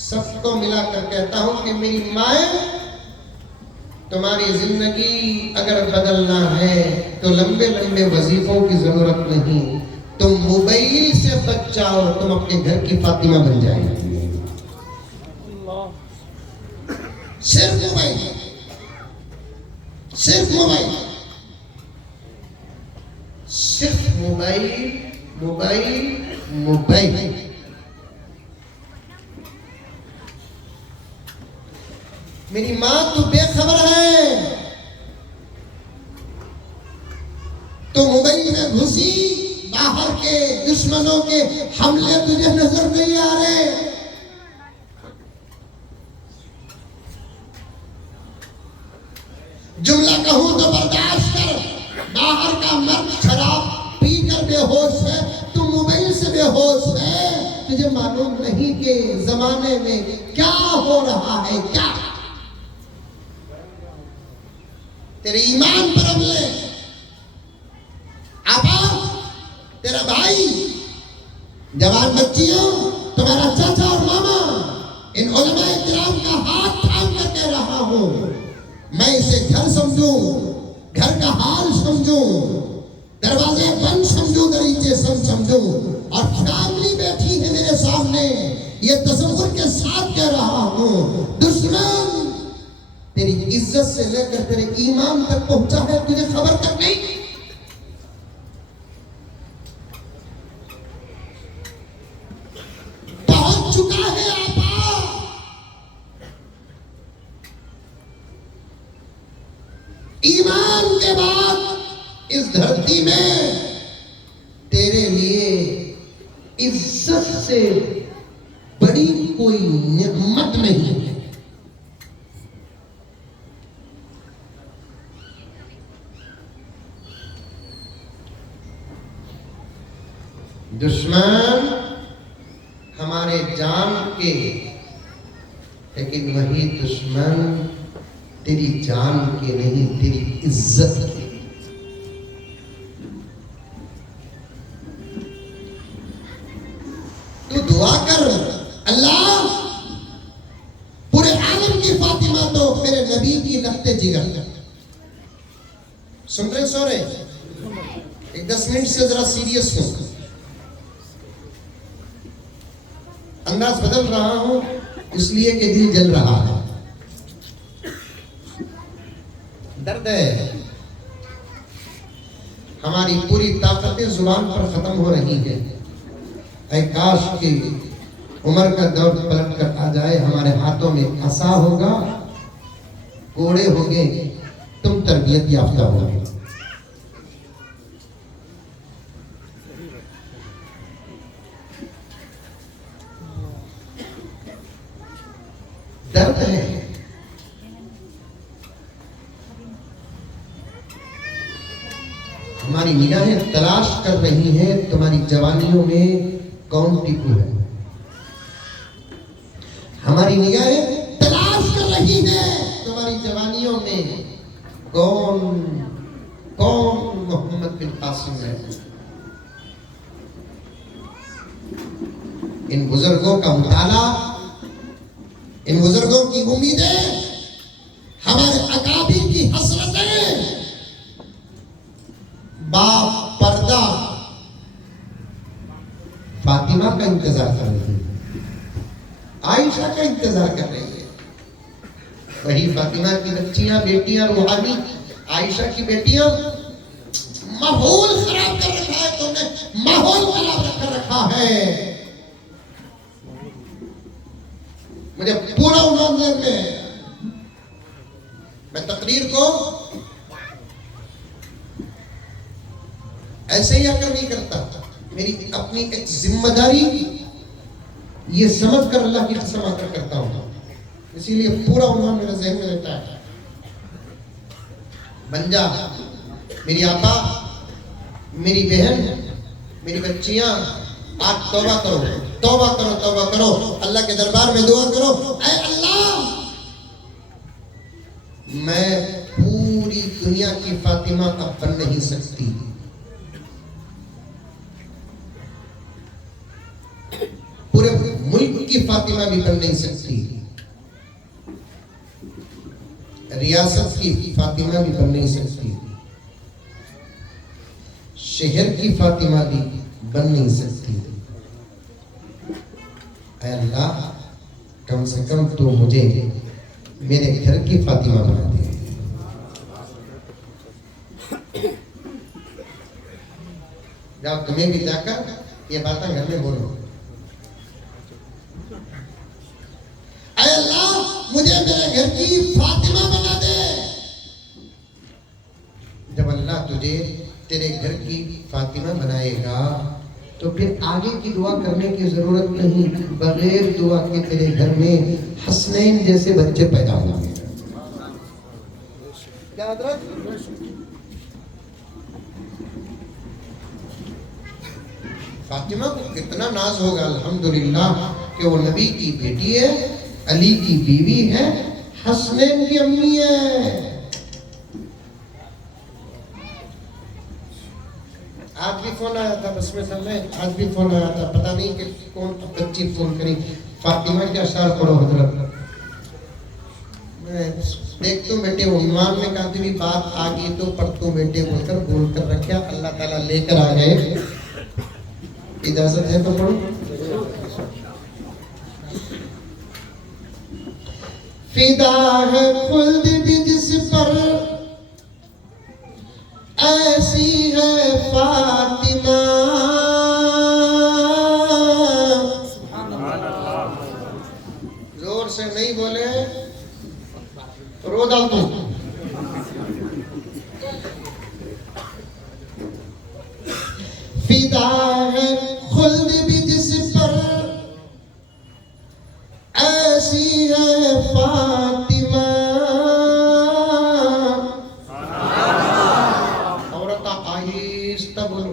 सबको मिलाकर कहता हूं कि मेरी माए तुम्हारी जिंदगी अगर बदलना है तो लंबे लंबे वजीफों की जरूरत नहीं। तुम मोबाइल से बच जाओ तुम अपने घर की फातिमा बन जाएगी। सिर्फ मोबाइल सिर्फ मोबाइल सिर्फ मोबाइल मोबाइल मोबाइल। मेरी मां तू बेखबर है। तो मोबाइल में घुसी बाहर के दुश्मनों के हमले तुझे नजर नहीं आ रहे। जुमला कहूं तो बर्दाश्त कर। बाहर का मर्द शराब पीकर बेहोश है तू मोबाइल से बेहोश है। तुझे मालूम नहीं कि जमाने में क्या हो रहा है। क्या तेरे ईमान पर हमले आपा तेरा भाई जवान बच्चियों तुम्हारा चाचा और मामा इन उलमाए किराम का हाथ थाम कर कह रहा हूं मैं इसे घर समझूं घर का हाल समझूं दरवाजे बंद समझूं दरीचे समझूं और फैमिली बैठी है मेरे सामने ये तसव्वुर के साथ कह रहा हूं दुश्मन तेरी इज्जत से लेकर तेरे ईमान तक पहुंचा है तुझे खबर तक नहीं। पहुंच चुका है आपा। ईमान के बाद इस धरती में तेरे लिए इज्जत से बड़ी कोई नेमत नहीं है। दुश्मन हमारे जान के लेकिन वही दुश्मन तेरी जान के नहीं तेरी इज्जत के। तू दुआ कर अल्लाह पूरे आलम की फातिमा तो मेरे नबी की लखते जिगर सुन रहे सो रहे? एक 10 मिनट से जरा सीरियस हो। अंदाज बदल रहा हूं इसलिए कि दिल जल रहा है, दर्द है। हमारी पूरी ताकतें जुबान पर खत्म हो रही है। ऐ काश की उम्र का दौर पलट कर आ जाए, हमारे हाथों में असा होगा, कोड़े होंगे, तुम तरबियत याफ्ता होगे। दर्द है। हमारी निगाहें तलाश कर रही हैं तुम्हारी जवानियों में कौन टिकू है। हमारी निगाहें तलाश कर रही हैं तुम्हारी जवानियों में कौन मोहम्मद बिन कासिम है। इन बुजुर्गों का मुताला, इन बुजुर्गों की उम्मीदें, हमारे अकाबिर की हसरतें बाप पर्दा फातिमा का इंतजार कर रही है, आयशा का इंतजार कर रही है। वही फातिमा की बच्चियां, बेटियां रूहानी, आयशा की बेटियां। माहौल खराब कर रखा है तुमने, माहौल खराब कर रखा है। मुझे पूरा उन्होंने में मैं तकरीर को ऐसे ही आकर नहीं करता, मेरी अपनी एक जिम्मेदारी ये समझ कर अल्लाह की कसम आकर करता हूं, इसीलिए पूरा उन्होंने मेरे जहन में रहता है। बन जा मेरी आपा, मेरी बहन, मेरी बच्चियां, आज तौबा करो, तौबा करो, तौबा करो, अल्लाह के दरबार में दुआ करो। ऐ अल्लाह, मैं पूरी दुनिया की फातिमा अब बन नहीं सकती, पूरे मुल्क की फातिमा भी बन नहीं सकती, रियासत की फातिमा भी बन नहीं सकती, शहर की फातिमा भी बन नहीं सकती। ऐ अल्लाह, कम से कम तू मुझे मेरे घर की फातिमा बना दे। जाओ तुम्हें भी जाकर ये बातें घर में बोलो। ऐ अल्लाह, मुझे मेरे घर की फातिमा बना दे। जब अल्लाह तुझे तेरे घर की फातिमा बनाएगा तो फिर आगे की दुआ करने की जरूरत नहीं, बगैर दुआ के तेरे घर में हसनैन जैसे बच्चे पैदा होंगे। क्या हजरत? फातिमा को कितना नाज होगा अल्हम्दुलिल्लाह कि वो नबी की बेटी है, अली की बीवी है, हसनैन की अम्मी है। आज भी फोन आया था, बस में समय आज भी फोन आया था, पता नहीं कि कौन बच्ची फोन करी, फातिमा के अशार पढ़ो हजरत। मैं देख तुम बेटे उन्वान में कहा भी बात आ गई तो पढ़ तू बेटे बोल कर रखा, अल्लाह ताला लेकर आ गए। इजाजत है तो पढ़ो। फिदा है खुल्द भी जिस पर, ऐसी है फातिमा। जोर से नहीं बोले रो डाल तू। फिदा है खुल्द भी जिस पर, ऐसी है फातिमा। औरत आहिस्ता बोलो।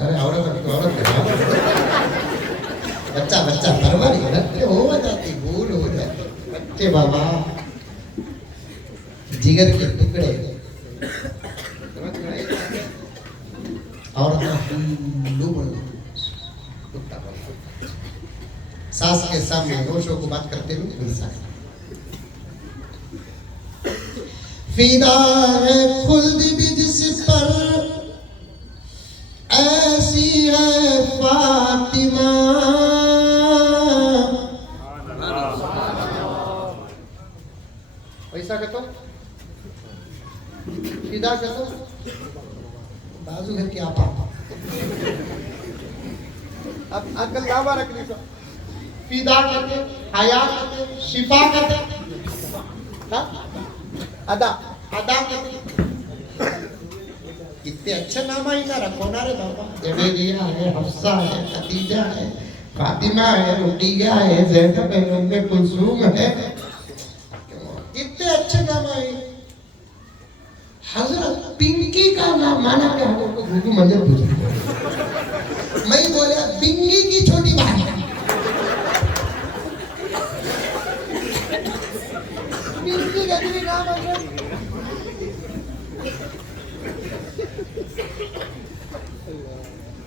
अरे औरत बच्चा परवारी बच्चे हो जाती, भूल हो जाती, बच्चे बाबा जिगर के टुकड़े। सास के सामने दोषों को बात करते हुए फिदा है खुल्द भी जिस पर, ऐसी है फातिमा। पैसा कहतो फिदा कहतो बाजू घर की आपा अब अकल लावा रख ली फिदा कहते, हया कहते, शिफा कहते, हाँ? अदा अदा कहते। कितने अच्छे नाम आई ना रखो ना रे बाबा। जवेरिया है, हफ्सा है, खदीजा है, फातिमा है, रुकिया है, ज़ैनब है, उम्मे कुलसूम है। कितने अच्छे नाम आए। हजरत पिंकी का नाम माना क्या है? उनको गुरु मंदिर पूछा। मैं बोला बिंगी की छोटी बहन। पिंकी का भी नाम है।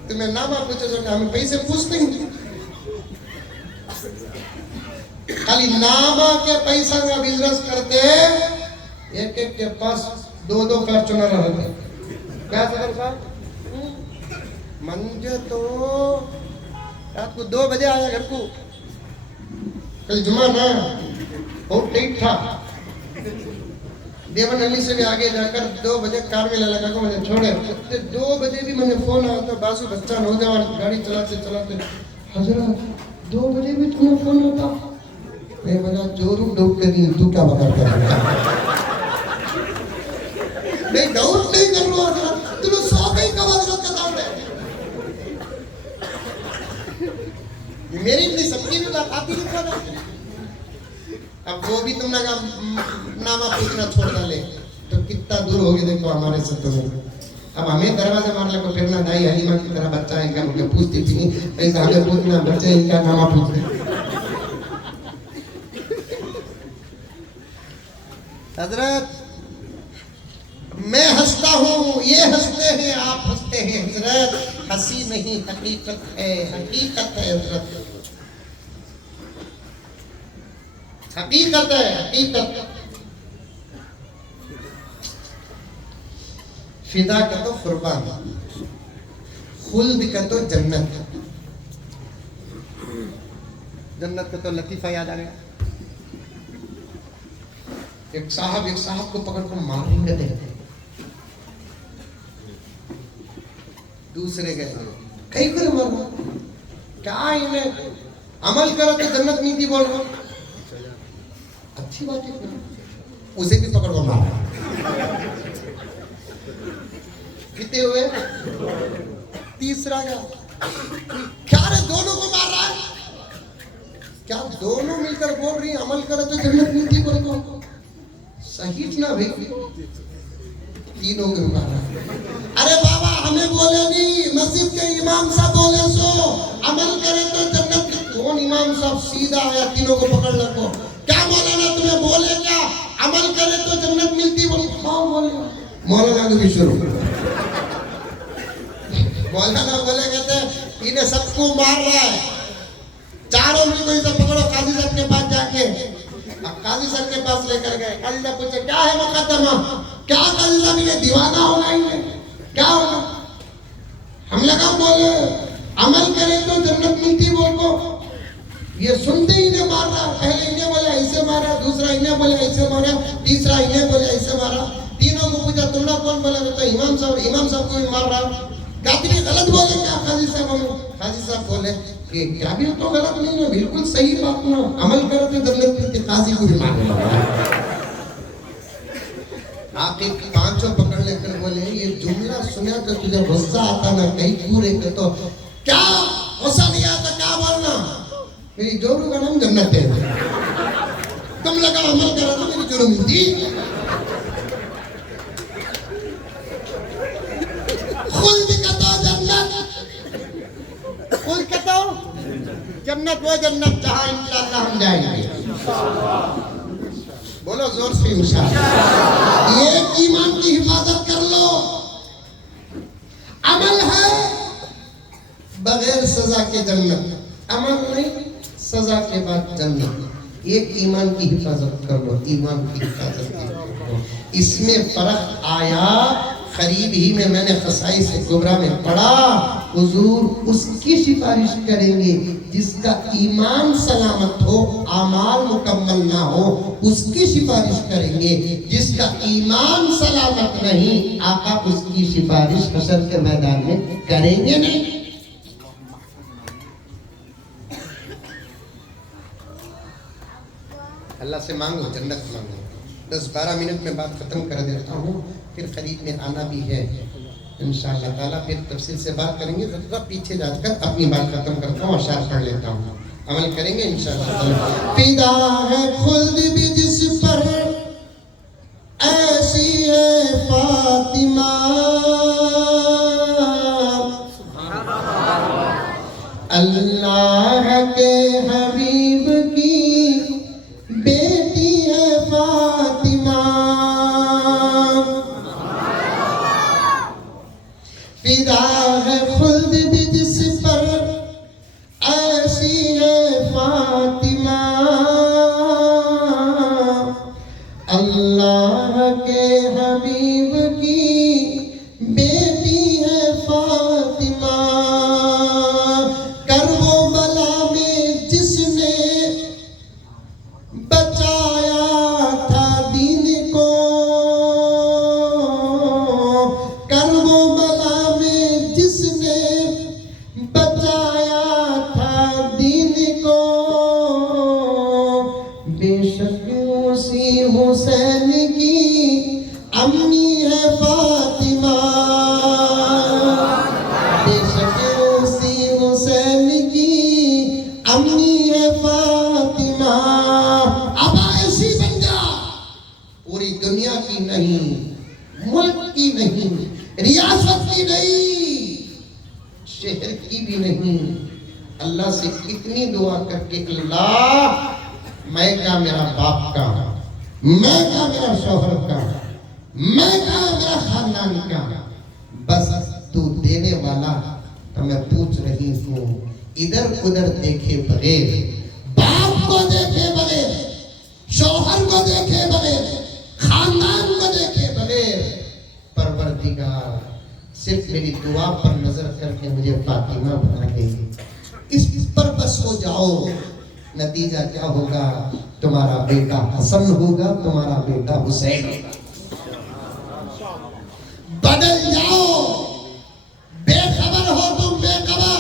तुम्हें नामा पूछो तो हमें पैसे पूछते हैं। खाली नामा के पैसा का बिजनेस करते, एक एक के पास 2-2 फॉर्च्यूनर रहते। क्या सदर साहब मंजे तो रात को 2 बजे आया घर को। कल जुमा ना बहुत ठीक था। देवन अली से भी आगे जाकर 2 बजे कार में लगा को मुझे छोड़े। 2 बजे भी मुझे फोन आया था, बासु बच्चा नौजवान गाड़ी चलाते चलाते, हजरत 2 बजे भी तुम्हें फोन होता। मैं बोला जोरू डॉक्टर नहीं, तू क्या बता कर रहा है? मैं डाउट नहीं कर रहा हूँ, तुम्हें 100 कहीं का हजरत का डाउट है। ये मेरी इतनी सबकी भी बात आती नहीं था। अब वो भी तुमने नामा पूछना छोड़ डाले तो कितना दूर होगी देखो हमारे से तुम्हें। अब हमें दरवाजा मारने को फिरना दाई हलीमा की तरह बच्चा है क्या मुझे पूछती थी, ऐसा हमें पूछना बच्चे इनका नामा पूछते। हजरत मैं हंसता हूँ, ये हंसते हैं, आप हंसते हैं। हजरत हंसी नहीं हकीकत है, हकीकत है हजरत, हकीकत है, हकीकत। फिदा का तो कुर्बान, खुल्द का तो जन्नत। जन्नत का तो लतीफा याद आ गया। एक साहब को पकड़ कर मारेंगे थे। दूसरे गए कहीं को मारना क्या, इन्हें अमल करो तो जन्नत नीति बोल रहा। अच्छी बात है, उसे भी पकड़ कर मारा। कितने हुए? तीसरा गया, क्या रे दोनों को मार रहा है? क्या दोनों मिलकर बोल रही अमल करो तो जन्नत नीति बोल को? सही ना भाई, तीनों को मारा। अरे बाबा हमें बोले नहीं, मस्जिद के इमाम साहब बोले सो अमल करे तो जन्नत। कौन इमाम साहब सीधा आया, तीनों को पकड़ लो। क्या मौलाना तुम्हें बोले क्या अमल करे तो जन्नत मिलती? बोल हाँ बोले। मौलाना को भी शुरू, मौलाना बोले कहते इन्हें सबको मार रहा है, चारों मिलकर इसे पकड़ो काजी साहब के पास जाके। काजी साहब के पास लेकर गए। काजी साहब पूछे क्या है मुकद्दमा? क्या काजी साहब इन्हें दीवाना होगा, इन्हें क्या होगा? हम लगा बोले अमल करे तो जन्नत मिलती बोल को। ये सुनते ही इन्हें मार रहा। पहले इन्हें बोले ऐसे मारा, दूसरा इन्हें बोले ऐसे मारा, तीसरा इन्हें बोले ऐसे मारा। तीनों को पूछा तुमने कौन बोला? तो इमाम साहब को भी मार रहा। काजी गलत बोले क्या? काजी साहब बोले कि क्या भी तो गलत नहीं है, बिल्कुल सही बात ना, अमल करो तो जन्नत मिलती। काजी को भी मारने लगा। आखिर पांचों पकड़ लेकर बोले ये जुमला सुना तो तुझे गुस्सा आता ना, कहीं पूरे के तो क्या गुस्सा नहीं आता? क्या बोलना? मेरी जोरू का नाम जन्नत है, तुम लगा अमल करो तो मेरी जोरू मिलती। खुल्द का तो जन्नत, खुल्द का तो जन्नत, वो जन्नत जहां इंशाअल्लाह हम जाएंगे। बोलो जोर से इंशाअल्लाह। ये ईमान की हिफाजत कर लो। अमल है बगैर सजा के जन्नत, अमल नहीं सजा के बाद जन्नत। एक ईमान की हिफाजत कर लो, ईमान की हिफाजत कर लो। इसमें फर्क आया। करीब ही में मैंने खसाइस कुबरा में पढ़ा, हुजूर उसकी सिफारिश करेंगे जिसका ईमान सलामत हो, आमाल मुकम्मल ना हो, उसकी सिफारिश करेंगे। जिसका ईमान सलामत नहीं, आका उसकी सिफारिश हशर के मैदान में करेंगे नहीं। अल्लाह से मांगो, जन्नत मांगो। 10-12 मिनट में बात खत्म कर देता हूँ, फिर करीब में आना भी है इंशाअल्लाह ताला, फिर तफसील से बात करेंगे। तो थोड़ा पीछे जाकर अपनी बात खत्म करता हूँ, अशार पढ़ लेता हूँ, अमल करेंगे इंशाअल्लाह ताला। फिदा है खुल्द भी जिस पर, ऐसी है फातिमा, अल्लाह के हबीब की बेटी है फातिमा। फिदा है खुल्द भी जिस पर, ऐसी है फातिमा, अल्लाह के हबीब की बेटी है फातिमा। करबो बला में जिसने बचाया था दीन को, करबो बला में जिसने बचाया था दीन को, बेशक उसी हुसैन की अम्मी है फातिमा, बेशक उसी हुसैन की अम्मी है फातिमा। अब ऐसी बन जा, पूरी दुनिया की नहीं, मुल्क की नहीं, रियासत की नहीं, शहर की भी नहीं, अल्लाह से इतनी दुआ करके, अल्लाह मैं का मेरा बाप का, मैं का मेरा शौहर का, मैं का मेरा खानदान का, बस तू देने वाला। तो मैं पूछ रही हूँ, इधर उधर देखे बगैर, बाप को देखे बगैर, शौहर को देखे बगैर, खानदान को देखे बगैर, परवरदिगार सिर्फ मेरी दुआ पर नजर करके मुझे फातिमा बना दे, इस पर बस हो जाओ। नतीजा क्या होगा? तुम्हारा बेटा हसन होगा, तुम्हारा बेटा हुसैन होगा। बदल जाओ, बेखबर हो तुम, बेखबर।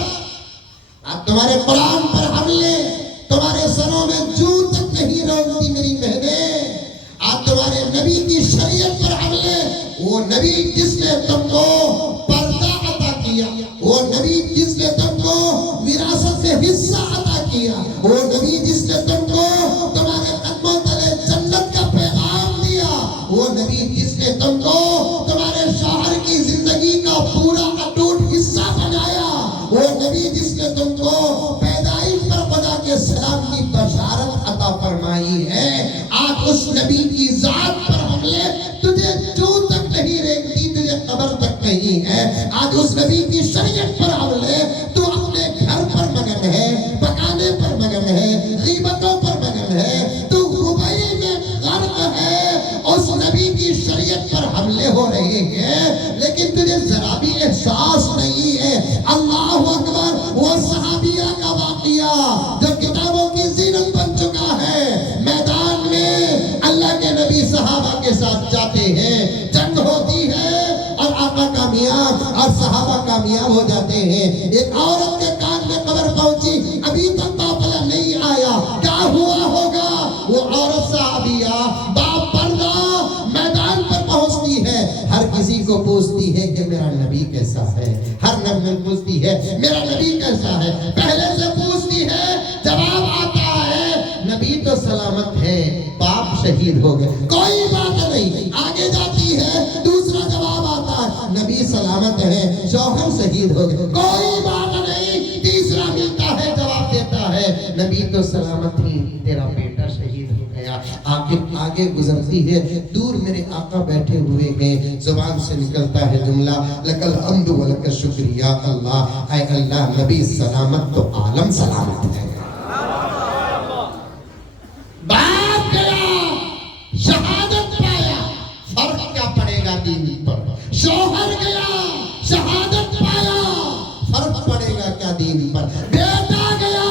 अब तुम्हारे कुरान पर हमले, तुम्हारे सरों में जूं तक नहीं रोकती मेरी बहनें। आज तुम्हारे नबी की शरीयत पर हमले, वो नबी जिसने तुमको पर्दा अता किया, वो नबी जिसने तुमको विरासत में हिस्सा अता किया, वो नबी जिसने तुमको तुम्हारे कदमों तले जन्नत का पैगाम दिया, वो नबी जिसने तुमको तुम्हारे शौहर की जिंदगी का पूरा अटूट हिस्सा बनाया, वो नबी जिसने तुमको पैदाइश पर खुदा के सलाम की बशारत अता फरमाई है। आज उस नबी की जात पर हमले तुझे जूं तक नहीं रेंगती, तुझे कब्र तक नहीं है। आज उस नबी की शरीयत पर हमले, तू अपने घर पर मगन है, पकाने पर मगन है, गीबतों पर मगन है, तू हुबई में गर्क है। उस नबी की शरीयत पर हमले हो रहे हैं, लेकिन तुझे जरा भी एहसास नहीं है। अल्लाह अकबर, वो सहाबिया का वाक़िया जो किताबों की जीनत बन चुका है। मैदान में अल्लाह के नबी सहाबा के साथ जाते हैं, जंग होती है और आका कामयाब और सहाबा कामयाब हो जाते हैं। एक औरत के कान में खबर पहुंची, अभी तक काफिला नहीं आया, क्या हुआ होगा? वो औरत सहाबिया बाप पर्दा मैदान पर पहुंचती है, हर किसी को पूछती है कि मेरा नबी कैसा है, हर नबी पूछती है मेरा नबी कैसा है। पहले से पूछती है, जवाब आता है नबी तो सलामत है, बाप शहीद हो गए, कोई बात नहीं। आगे जाती है, दूसरा जवाब आता है नबी सलामत है, शौहर शहीद हो गए, कोई बात नहीं। तीसरा मिलता है, जवाब देता है नबी तो सलामत ही, तेरा बेटा शहीद हो गया। आगे गुजरती है, दूर मेरे आका बैठे हुए हैं, जुबान से निकलता है जुमला, लकल हम्दु व लकल शुक्रिया अल्लाह। ऐ अल्लाह, नबी सलामत तो आलम सलामत है। बाप गया, शहादत पाया, पड़ेगा दीन पर, शौहर गया शहादत पाया, फर्क पड़ेगा क्या दीन पर, बेटा गया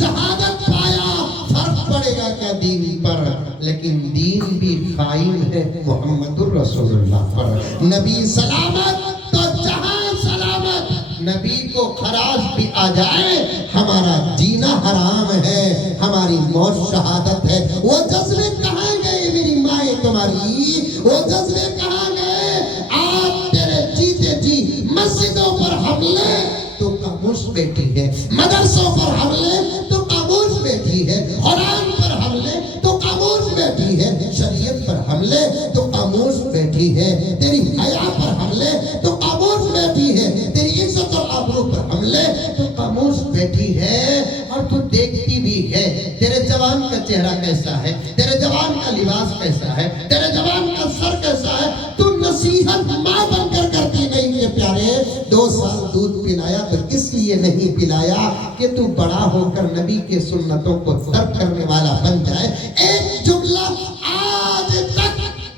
शहादत पाया, फर्क पड़ेगा क्या दीन पर। लेकिन दीन भी कायम है मोहम्मदुर रसूलुल्लाह पर। नबी सलामत तो जहां सलामत। नबी को खराश भी आ जाए, हमारा जीना हराम है, हमारी मौत शहादत है। वो जज्बे कहाँ गए मेरी माए तुम्हारी, वो जज्बे कहाँ गए। आप तेरे जीते जी मस्जिदों पर हमले तो खामोश बैठी है, मदरसों पर हमले तो खामोश बैठी है, कुरान पर हमले तो खामोश बैठी है, शरीयत पर हमले तो खामोश बैठी है, तेरी हया पर हमले तो खामोश बैठी है, तेरी इज्जत और आबरू पर हमले तो खामोश बैठी है। और तू देखती भी है तेरे जवान का चेहरा कैसा है, तेरे जवान का लिबास कैसा है, तेरे जवान का सर कैसा है। तू नसीहत माँ बनकर करती नहीं है प्यारे। 2 साल दूध पिलाया तो इसलिए नहीं पिलाया कि तू बड़ा होकर नबी के सुन्नतों को तर्क करने वाला बन जाए। एक जुमला आज तक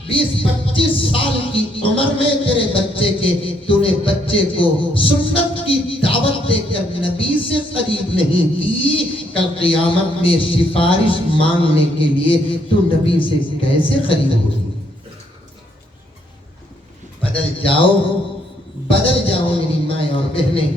20-25 साल की उम्र में तेरे बच्चे के, तूने बच्चे को सुन्नत की दावत देकर नबी से करीब नहीं की। कल क़यामत में सिफारिश मांगने के लिए तू नबी से कैसे करीब होगी। बदल जाओ मेरी माए और बहनें,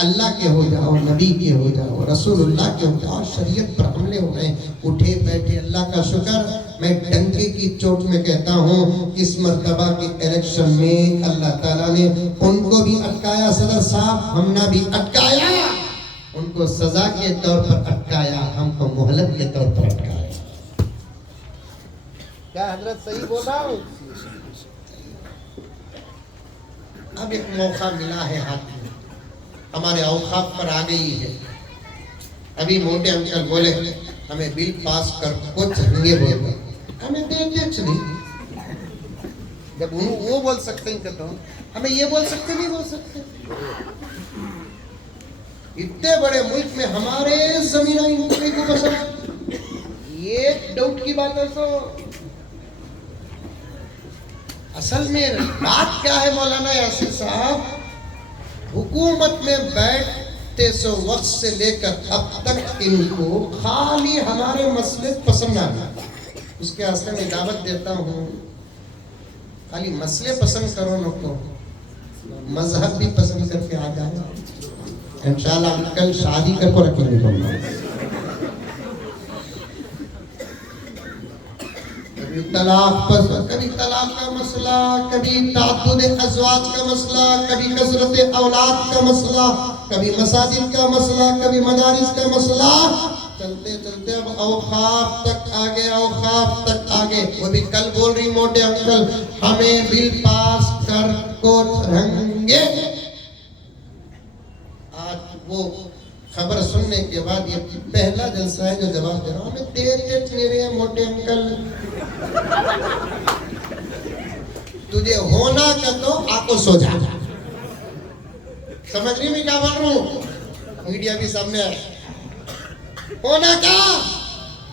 अल्लाह के हो जाओ, नबी के हो जाओ, रसूलुल्लाह के हो जाओ। शरीयत पर हमले हो रहे हैं, उठे बैठे अल्लाह का शुक्र। मैं डंके की चोट में कहता हूँ, इस मर्तबा के इलेक्शन में अल्लाह ताला ने उनको भी अटकाया, सदर साहब हमने भी अटकाया, उनको सजा के तौर पर अटकाया, हमको मोहलत के तौर पर अटकाया। क्या हजरत सही बोल रहा हूँ। अब एक मौका मिला है हाथ में, हमारे औकात पर आ गई है। अभी मोटे अंकल बोले हमें बिल पास कर कुछ हंगे बोल, हमें देख नहीं। जब वो बोल सकते हैं तो हमें ये बोल सकते नहीं बोल सकते। इतने बड़े मुल्क में हमारे जमीन को बसा, ये डाउट की बात है। तो असल में बात क्या है मौलाना यासिर साहब, हुकूमत में बैठते सो वक्त से लेकर अब तक इनको खाली हमारे मसले पसंद आना। उसके आस्ते में दावत देता हूँ, खाली मसले पसंद करो न तो मजहब भी पसंद करके आ जाए। इंशाल्लाह कल शादी करके रखेंगे तुम। कभी तलाक पसंद, कभी तलाक का मसला, कभी ताद्दुद अज़वाज का मसला, कभी कसरत औलाद का मसला, कभी मसाजिद का मसला, कभी मदारिस का मसला। चलते चलते अब औकाफ तक आगे, औकाफ तक आगे। वो भी कल बोल रही मोटे अंकल हमें बिल पास कर को रहेंगे। आज वो खबर सुनने के बाद ये पहला जलसा है जो जवाब दे रहा हूँ। हमें देते मेरे मोटे अंकल, तुझे होना का तो आको सो जा। समझ रही मैं क्या बोल रहा हूँ, मीडिया भी सामने है। होना का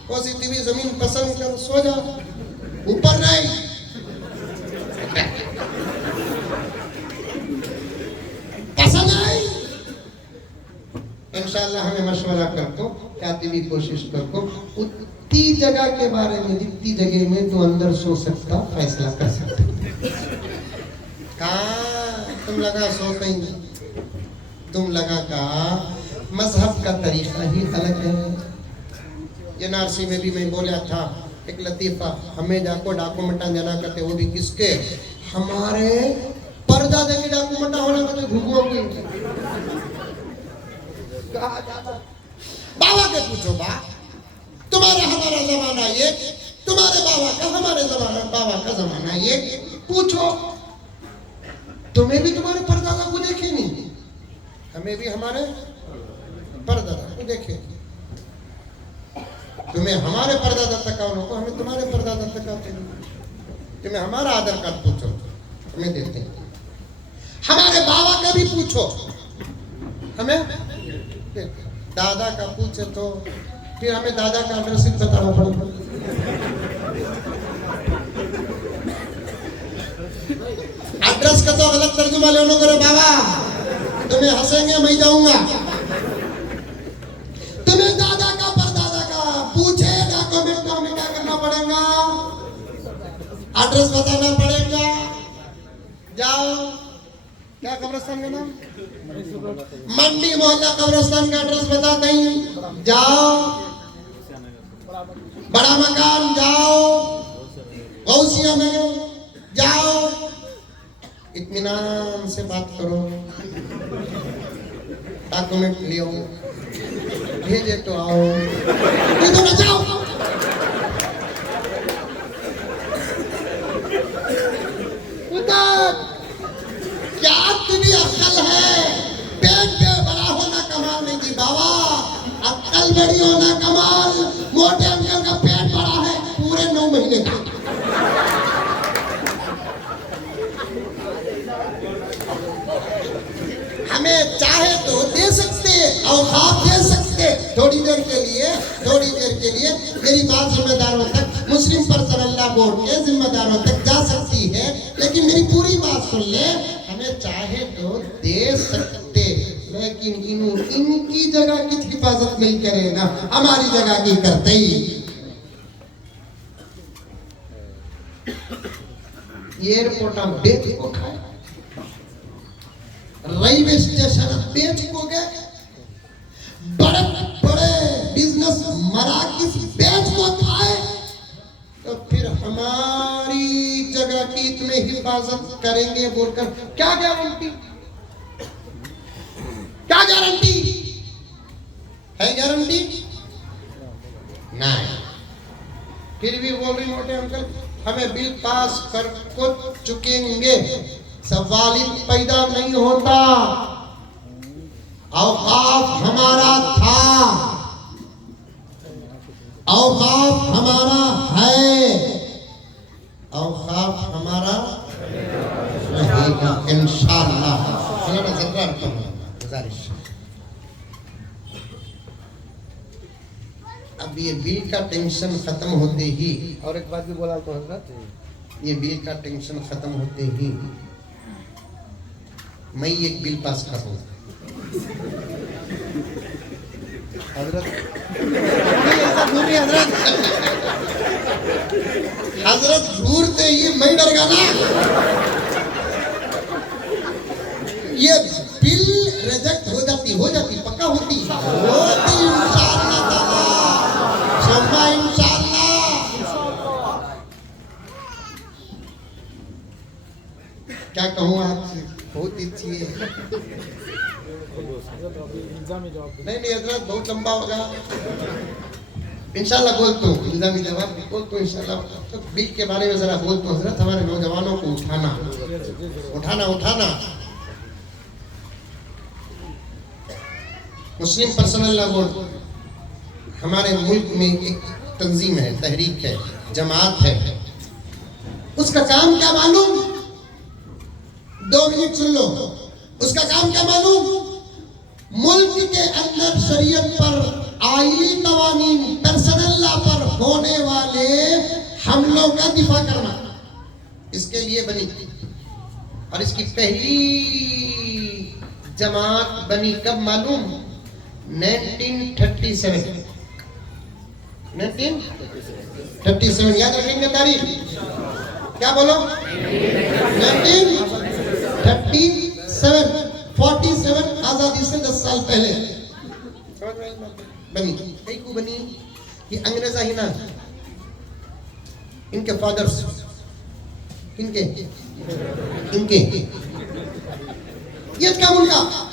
पॉजिटिव जमीन पसंद कर सो जा, ऊपर नहीं। पसंद नहीं इंशाल्लाह हमें मशवरा करको, चाहती भी कोशिश करको उतनी जगह के बारे में, जितनी जगह में तो अंदर सो सकता फैसला कर सकते। कहा तुम लगा सो कहीं, तुम लगा कहा मजहब का तरीका ही अलग है। एनआरसी में भी मैं बोला था एक लतीफा, हमें जाको डॉक्यूमेंट देना करते, वो भी किसके, हमारे पर्दा देके डॉक्यूमेंट होना करते घुगुओं की। बाबा के पूछो, बा तुम्हारा हमारा जमाना ये, तुम्हारे बाबा का हमारे जमाना बाबा का जमाना ये, पूछो। तुम्हें भी तुम्हारे परदादा को देखे नहीं, हमें भी हमारे परदादा को देखे। तुम्हें हमारे परदादा तक आओ को, हमें तुम्हारे परदादा तक आते नहीं। तुम्हें हमारा आधार कार्ड पूछो, हमें देते हैं। हमारे बाबा का भी पूछो, हमें दादा का पूछे तो फिर हमें दादा का एड्रेस बताना पड़ेगा। एड्रेस का तो गलत तर्जुमा लेने को रे बाबा, तुम्हें हंसेंगे मैं जाऊंगा। तुम्हें दादा का परदादा का पूछे डॉक्यूमेंट में क्या करना पड़ेगा, एड्रेस बताना पड़ेगा। जाओ, क्या कब्रिस्तान का नाम, मंडी मोहल्ला कब्रिस्तान का एड्रेस बता दें। जाओ, बड़ा मकान जाओ, गौसिया नगर जाओ, इत्मीनान से बात करो, डॉक्यूमेंट लियो, भेजे तो आओ, ये तो न जाओ। क्या तुझी अक्ल है, पेट पे बड़ा होना कमाल नहीं थी बाबा, अक्ल बड़ी होना कमाल। मोटे अंकल का पेट बड़ा है पूरे 9 महीने का। हमें चाहे तो दे सकते, औकात दे सकते, थोड़ी देर के लिए मेरी बात जिम्मेदारों तक, मुस्लिम पर्सनल लॉ बोर्ड के जिम्मेदारों तक जा सकती है, लेकिन मेरी पूरी बात सुन ले। हमें चाहे तो दे सकते, लेकिन इनकी जगह की हिफाजत नहीं करे ना, हमारी जगह की करते ही। एयरपोर्ट हम बेच को खाए, रेलवे स्टेशन बेच को गए, बड़े बड़े बिजनेस मराकिज बेच को खाए, तो फिर हमारी जगह की इतने हिफाजत करेंगे बोलकर क्या गारंटी, क्या गारंटी है? गारंटी नहीं। फिर भी बोल रही मोटे अंकल हमें बिल पास कर को चुकेंगे, सवाल पैदा नहीं होता। औकाफ हमारा था, औकाफ हमारा है, औकाफ हमारा रहेगा इंशाअल्लाह। गुजारिश, अब ये बिल का टेंशन खत्म होते ही, और एक बात भी बोला तो हजरत, ये बिल का टेंशन खत्म होते ही मैं एक बिल पास करूँ। हजरत हजरत घूरते ही मैं डर गया ना। ये बिल रिजेक्ट हो जाती पक्का होती इंशाअल्लाह ताला, सुम्मा इंशाअल्लाह। क्या कहूँ आपसे, बहुत अच्छी है। नहीं हजरत बहुत लंबा होगा, इंशाल्लाह बोलता हूँ, इल्जामी जवाब बोलता हूँ इंशाल्लाह। तो बिल के बारे में जरा बोलता हूँ हजरत, हमारे नौजवानों को उठाना। मुस्लिम पर्सनल लॉ बोर्ड हमारे मुल्क में एक तंजीम है, तहरीक है, जमात है। उसका काम क्या मालूम, 2 मिनट सुन लो। उसका काम क्या मालूम, मुल्क के अंदर शरीयत पर, आईनी कवानीन, पर्सनल लॉ पर होने वाले हमलों का दिफा करना, इसके लिए बनी। और इसकी पहली जमात बनी कब मालूम, 1937। 1937 याद रखेंगे तारीख, क्या बोलो, 1937, 47 आजादी से 10 साल पहले बनी। कई को बनी, ये अंग्रेजा ही ना, इनके फादर्स, इनके ये क्या मुल्का,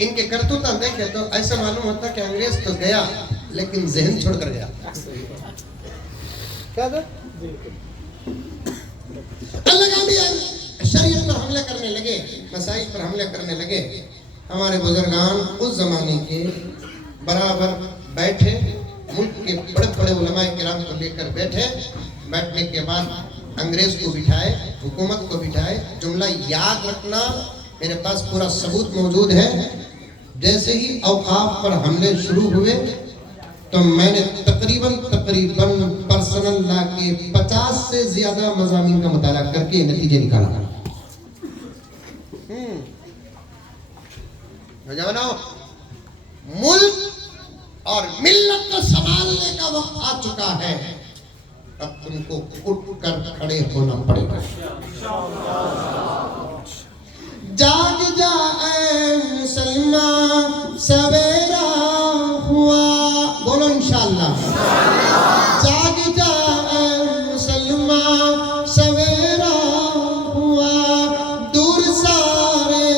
इनके करतूता देखे तो ऐसा मालूम होता कि अंग्रेज तो गया लेकिन जहन छोड़कर गया। क्या था? शरीयत पर हमले करने लगे, मसाइल पर हमले करने लगे। हमारे बुजुर्गान उस जमाने के बराबर बैठे, मुल्क के बड़े बड़े उलमाए किराम को लेकर बैठे, बैठने के बाद अंग्रेज को बिठाए, हुकूमत को बिठाए। जुमला याद रखना, मेरे पास पूरा सबूत मौजूद है। जैसे ही औकाफ पर हमले शुरू हुए तो मैंने तकरीबन पर्सनल ला के 50 से ज्यादा मज़ामीन का मुताला करके नतीजे निकाला। नौजवानों, मुल्क और मिल्लत को संभालने का वक्त आ चुका है। अब तुमको उठकर खड़े होना पड़ेगा। जाग जा ऐ मुसलमान, सवेरा हुआ, बोलो इंशाअल्लाह। जाग जा ऐ मुसलमान, सवेरा हुआ, दूर सारे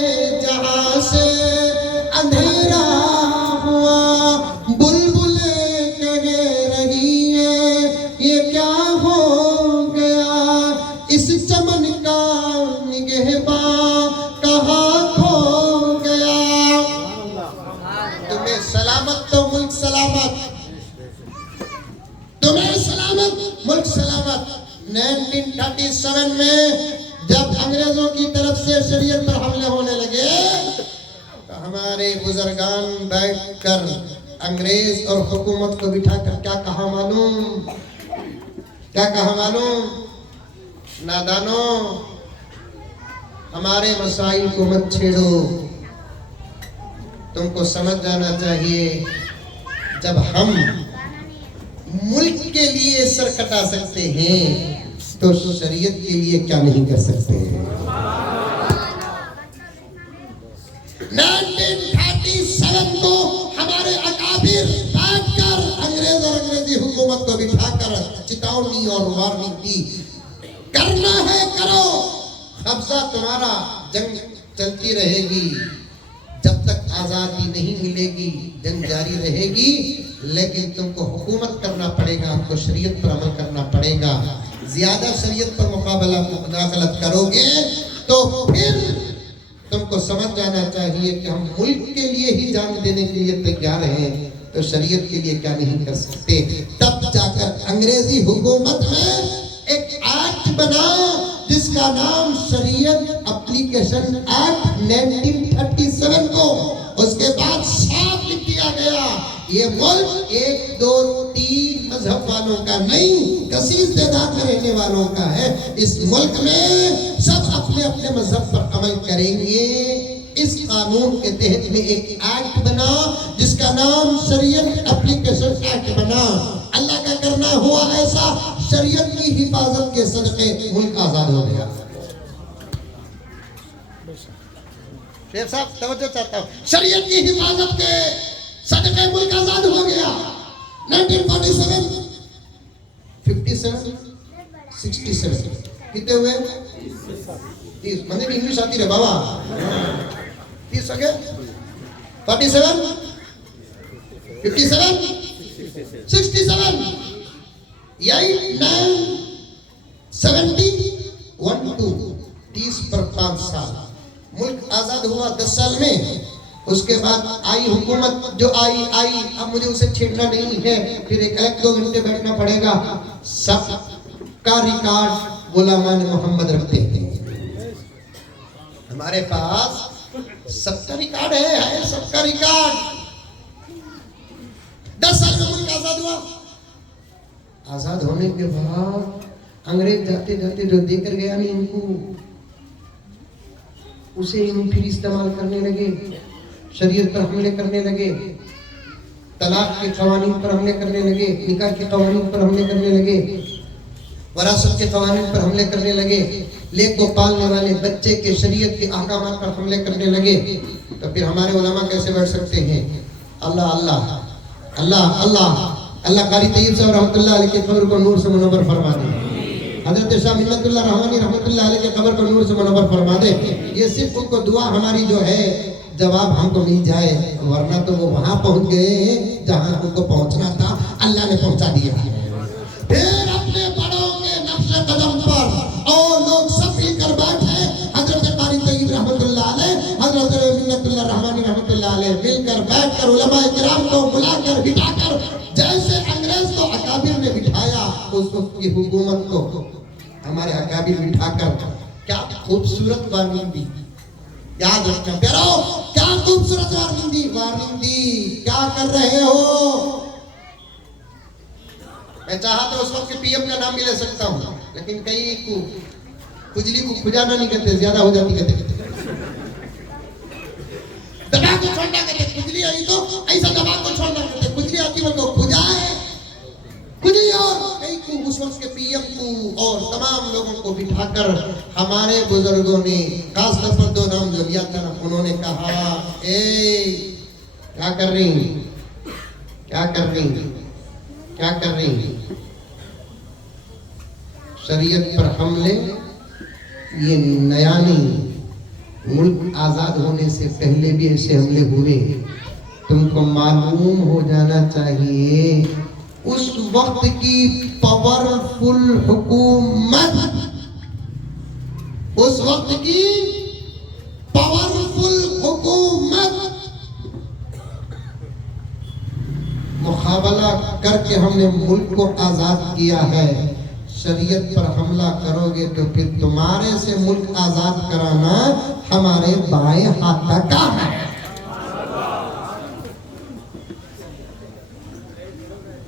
जहां से अंधेरा हुआ। बुलबुलें कह रही है ये क्या हो गया, इस चमन का निगहबां कहाँ खो गया। तुम्हें सलामत तो मुल्क सलामत, तुम्हें सलामत मुल्क सलामत। 1937 में जब अंग्रेजों की तरफ से शरीयत पर हमले होने लगे तो हमारे बुजुर्गान बैठकर अंग्रेज और हुकूमत को बिठाकर क्या कहा मालूम, क्या कहा मालूम? नादानो, हमारे मसाइल को मत छेड़ो, तुमको समझ जाना चाहिए जब हम मुल्क के लिए सर कटा सकते हैं तो शरीयत के लिए क्या नहीं कर सकते हैं। 1937 को हमारे अकाबिर बैठकर अंग्रेज और अंग्रेजी हुकूमत को बिठाकर चेतावनी और वार्निंग दी, करना है करो, कब्जा तुम्हारा, जंग चलती रहेगी जब तक आजादी नहीं मिलेगी, जंग जारी रहेगी, लेकिन तुमको हुकूमत करना पड़ेगा, हमको शरीयत पर अमल करना पड़ेगा। ज्यादा शरीयत पर मुदाखलत करोगे तो फिर तुमको समझ जाना चाहिए कि हम मुल्क के लिए ही जान देने के लिए तैयार हैं, तो शरीयत के लिए क्या नहीं कर सकते। तब जाकर अंग्रेजी हुकूमत में एक एक्ट बना जिसका नाम शरीयत एप्लीकेशन एक्ट 1937 को, उसके बाद साफ लिख दिया गया ये मुल्क 1 2 3 मजहब वालों का नहीं, कसीस तादाद में रहने वालों का है। इस मुल्क में सब अपने अपने मजहब पर अमल करेंगे। इस कानून के तहत में एक एक्ट बना जिसका नाम शरीयत एप्लीकेशन एक्ट बना। अल्लाह का करना हुआ ऐसा, शरीयत की हिफाजत के सदके मुल्क आजाद हो गया। शेख साहब तवज्जो चाहता हूँ, शरीयत की हिफाजत के सदके मुल्क आजाद हो गया। 1947, 57, 67 कितने हुए? 30। मैंने भी इंग्लिश आती रहे बाबा। 30 हो गए, 47, 57, 67, 8, 9, 70, 1, 2, 30 पर 5 साल मुल्क आजाद हुआ 10 साल में। उसके बाद आई हुकूमत, जो आई, अब मुझे उसे छेड़ना नहीं है, फिर एक अलग 2 घंटे बैठना पड़ेगा। सब का रिकॉर्ड गुलामान मोहम्मद रखते हैं, हमारे पास सबका रिकॉर्ड है सबका रिकॉर्ड। 10 साल में मुल्क आजाद हुआ। आजाद होने के बाद अंग्रेज जाते जाते जो देकर गया नहीं इनको, उसे इन फिर इस्तेमाल करने लगे, शरीयत पर हमले करने लगे, तलाक के कवानीन पर हमले करने लगे, निकाह के कवानीन पर हमले करने लगे, वरासत के कवानीन पर हमले करने लगे, लेक को पालने वाले बच्चे के शरीयत के अहकाम पर हमले करने लगे। तो फिर हमारे उलमा कैसे बैठ सकते हैं? अल्लाह अल्लाह अल्लाह अल्लाह अल्लाह कारी तैयब साहब रहमतुल्लाह अलैह के कब्र को नूर से मुनव्वर फरमा दे। हजरत शाह मिन्नतुल्लाह रहमानी रहमतुल्लाह अलैह के कब्र को नूर से मुनव्वर फरमा दे। ये सिर्फ उनको दुआ हमारी जो है जवाब हमको मिल जाए, वरना तो वो वहां पहुंच गए जहां उनको पहुंचना था, अल्लाह ने पहुंचा दिया। फिर अपने बड़ों के नक्शे कदम पर और लोग सब मिलकर बैठे, हजरत कारी तैयब रहमतुल्लाह अलैह, हजरत मिन्नतुल्लाह रहमानी रहमतुल्लाह अलैह मिलकर बैठकर उलमा किराम को बुलाकर बिठाकर, जैसे अंग्रेज को अकाबिर ने बिठाया, उसको की हुकूमत को हमारे अकाबिर बिठाकर क्या खूबसूरत वार्निंग दी। याद रखना प्यारो, क्या खूबसूरत वार्निंग दी। क्या कर रहे हो? मैं चाहा तो उस वक्त के पीएम का नाम भी ले सकता हूँ, लेकिन कई को खुजली को खुजाना नहीं करते, ज्यादा हो जाती कहते दबा को छोड़ना कहते, खुजली आई तो ऐसा दबा को छोड़ना कहते, खुजली आती वो खुजाए खुजली। और कई को उस वक्त के पीएम को और तमाम लोगों को बिठाकर हमारे बुजुर्गों ने खासतौर पर दो नाम जो लिया था, उन्होंने कहा ए क्या कर रही, क्या कर रही, क्या कर रही, शरीयत पर हमले ये नया नहीं, मुल्क आजाद होने से पहले भी ऐसे हमले हुए, तुमको मालूम हो जाना चाहिए। उस वक्त की पावरफुल हुकूमत, उस वक्त की पावरफुल हुकूमत मुकाबला करके हमने मुल्क को आजाद किया है। शरीयत पर हमला करोगे तो फिर तुम्हारे से मुल्क आजाद कराना हमारे बाएं हाथ का काम है।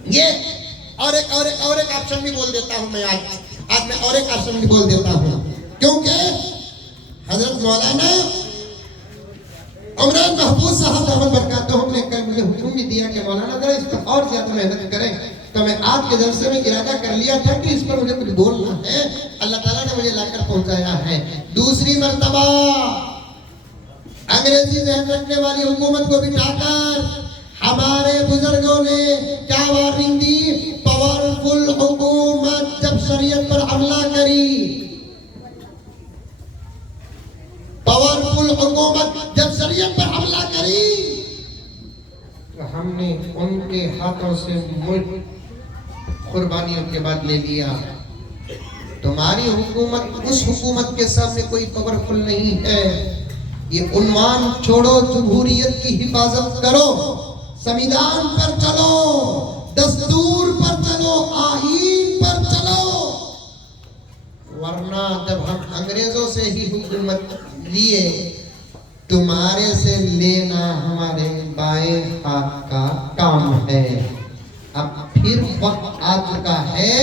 ये और एक ऑप्शन भी बोल देता हूं मैं आज मैं और एक ऑप्शन भी बोल देता हूं, क्योंकि हजरत मौलाना उमरान महफूज साहब दामद बरकातहू ने कल मुझे हुक्म भी दिया कि मौलाना जरा इस पर और ज्यादा मेहनत करें, तो मैं आज के जलसे में इरादा कर लिया था कि इस पर मुझे कुछ बोलना है। अल्लाह ताला ने मुझे लाकर पहुंचाया है। दूसरी मर्तबा अंग्रेजी जहन रखने वाली हुकूमत को बिठाकर हमारे बुजुर्गों ने क्या वार्निंग दी, पावरफुल हुकूमत जब शरीयत पर हमला करी, पावरफुल हुकूमत जब शरीयत पर हमला करी तो हमने उनके हाथों से मुल्क कुर्बानियों के बाद ले लिया। तुम्हारी हुकूमत उस हुकूमत के सामने कोई पावरफुल नहीं है। ये उन्वान छोड़ो, जमहूरियत की हिफाजत करो, संविधान पर चलो, दस्तूर पर चलो, आईन पर चलो, वरना जब हम अंग्रेजों से ही हुकूमत लिए, तुम्हारे से लेना हमारे बाएं हाथ का काम है। अब फिर वक्त आ चुका है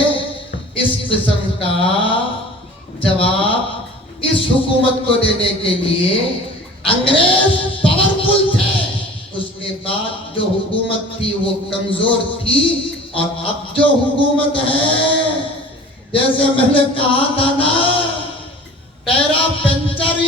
इस किस्म का जवाब इस हुकूमत को देने के लिए। अंग्रेज पावरफुल थे, उसके बाद जो हुकूमत थी वो कमजोर थी, और अब जो हुकूमत है, जैसे मैंने कहा था ना, टेरा पेंचर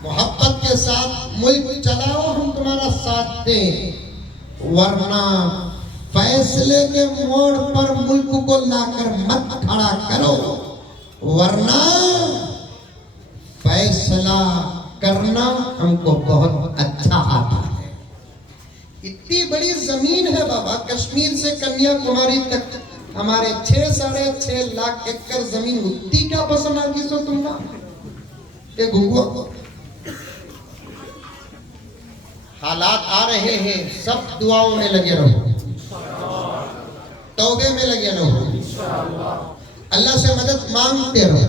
मोहब्बत के साथ मुल्क चलाओ, हम तुम्हारा साथ दें, वरना फैसले के मोड़ पर मुल्क को लाकर मत खड़ा करो, वरना फैसला करना हमको बहुत अच्छा आता है। इतनी बड़ी जमीन है बाबा, कश्मीर से कन्याकुमारी तक हमारे 6-6.5 लाख एकड़ जमीन, उतनी क्या पसंद आती सो तुमना ये घुगुआ। हालात आ रहे हैं, सब दुआओं में लगे रहो, तौबे में लगे रहो, अल्लाह से मदद मांगते रहो,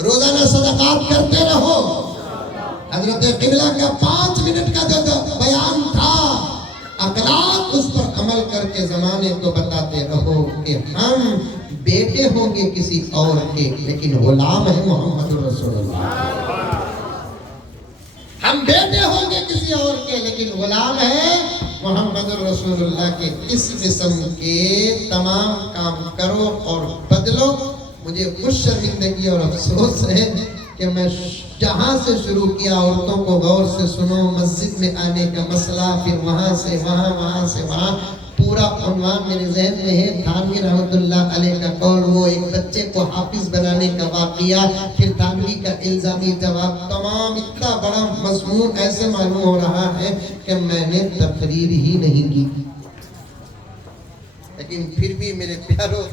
रोजाना सदकात करते रहो। हजरत क़िबला का 5 मिनट का जो बयान था, अखलाक, उस पर अमल करके जमाने को बताते रहो कि हम बेटे होंगे किसी और के, लेकिन गुलाम है मोहम्मद रसूलुल्लाह। हम बेटे होंगे किसी और के, लेकिन गुलाम है मोहम्मद रसूलुल्लाह के। इस किस्म के तमाम काम करो और बदलो। मुझे कुछ शर्मिंदगी और अफसोस है कि मैं जहाँ से शुरू किया, औरतों को गौर से सुनो, मस्जिद में आने का मसला, फिर वहाँ से वहाँ, वहाँ से वहाँ, पूरा उन्वान मेरे ज़हन में है। थानवी रहमतुल्लाह अलैह का कौल, वो एक बच्चे को हाफिज बनाने का वाक़िया, फिर थानवी का इल्ज़ामी जवाब, तमाम इतना बड़ा मज़मून ऐसे मालूम हो रहा है कि मैंने तकरीर ही नहीं की। लेकिन फिर भी मेरे प्यारों,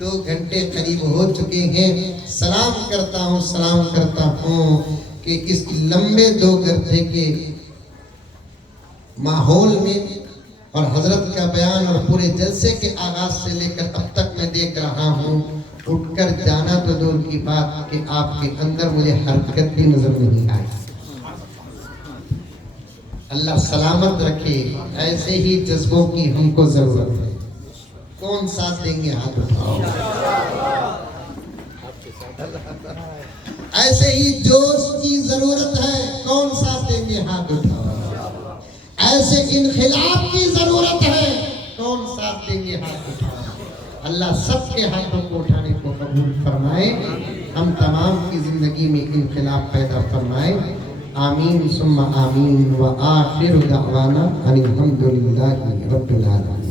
2 घंटे करीब हो चुके हैं। सलाम करता हूँ कि इस लंबे 2 घंटे के माहौल में और हजरत का बयान और पूरे जलसे के आगाज से लेकर अब तक मैं देख रहा हूँ, उठकर जाना तो दूर की बात कि आपके अंदर मुझे हरकत भी नजर नहीं आई। अल्लाह सलामत रखे। ऐसे ही जज्बों की हमको जरूरत है। कौन साथ देंगे? हाथ उठाओ। ऐसे ही जोश की जरूरत है। कौन साथ देंगे? हाथ उठाओ। ऐसे इनखिलाफ की जरूरत है। कौन साथ देंगे? हाथ उठाओ। अल्लाह सबके हाथों को उठाने को कबूल फरमाए। हम तमाम की जिंदगी में इनखिलाफ पैदा फरमाए। आमीन सुम्मा आमीन व आखिर दावाना अनिल हम्दुलिल्लाहि रब्बिल आलमीन।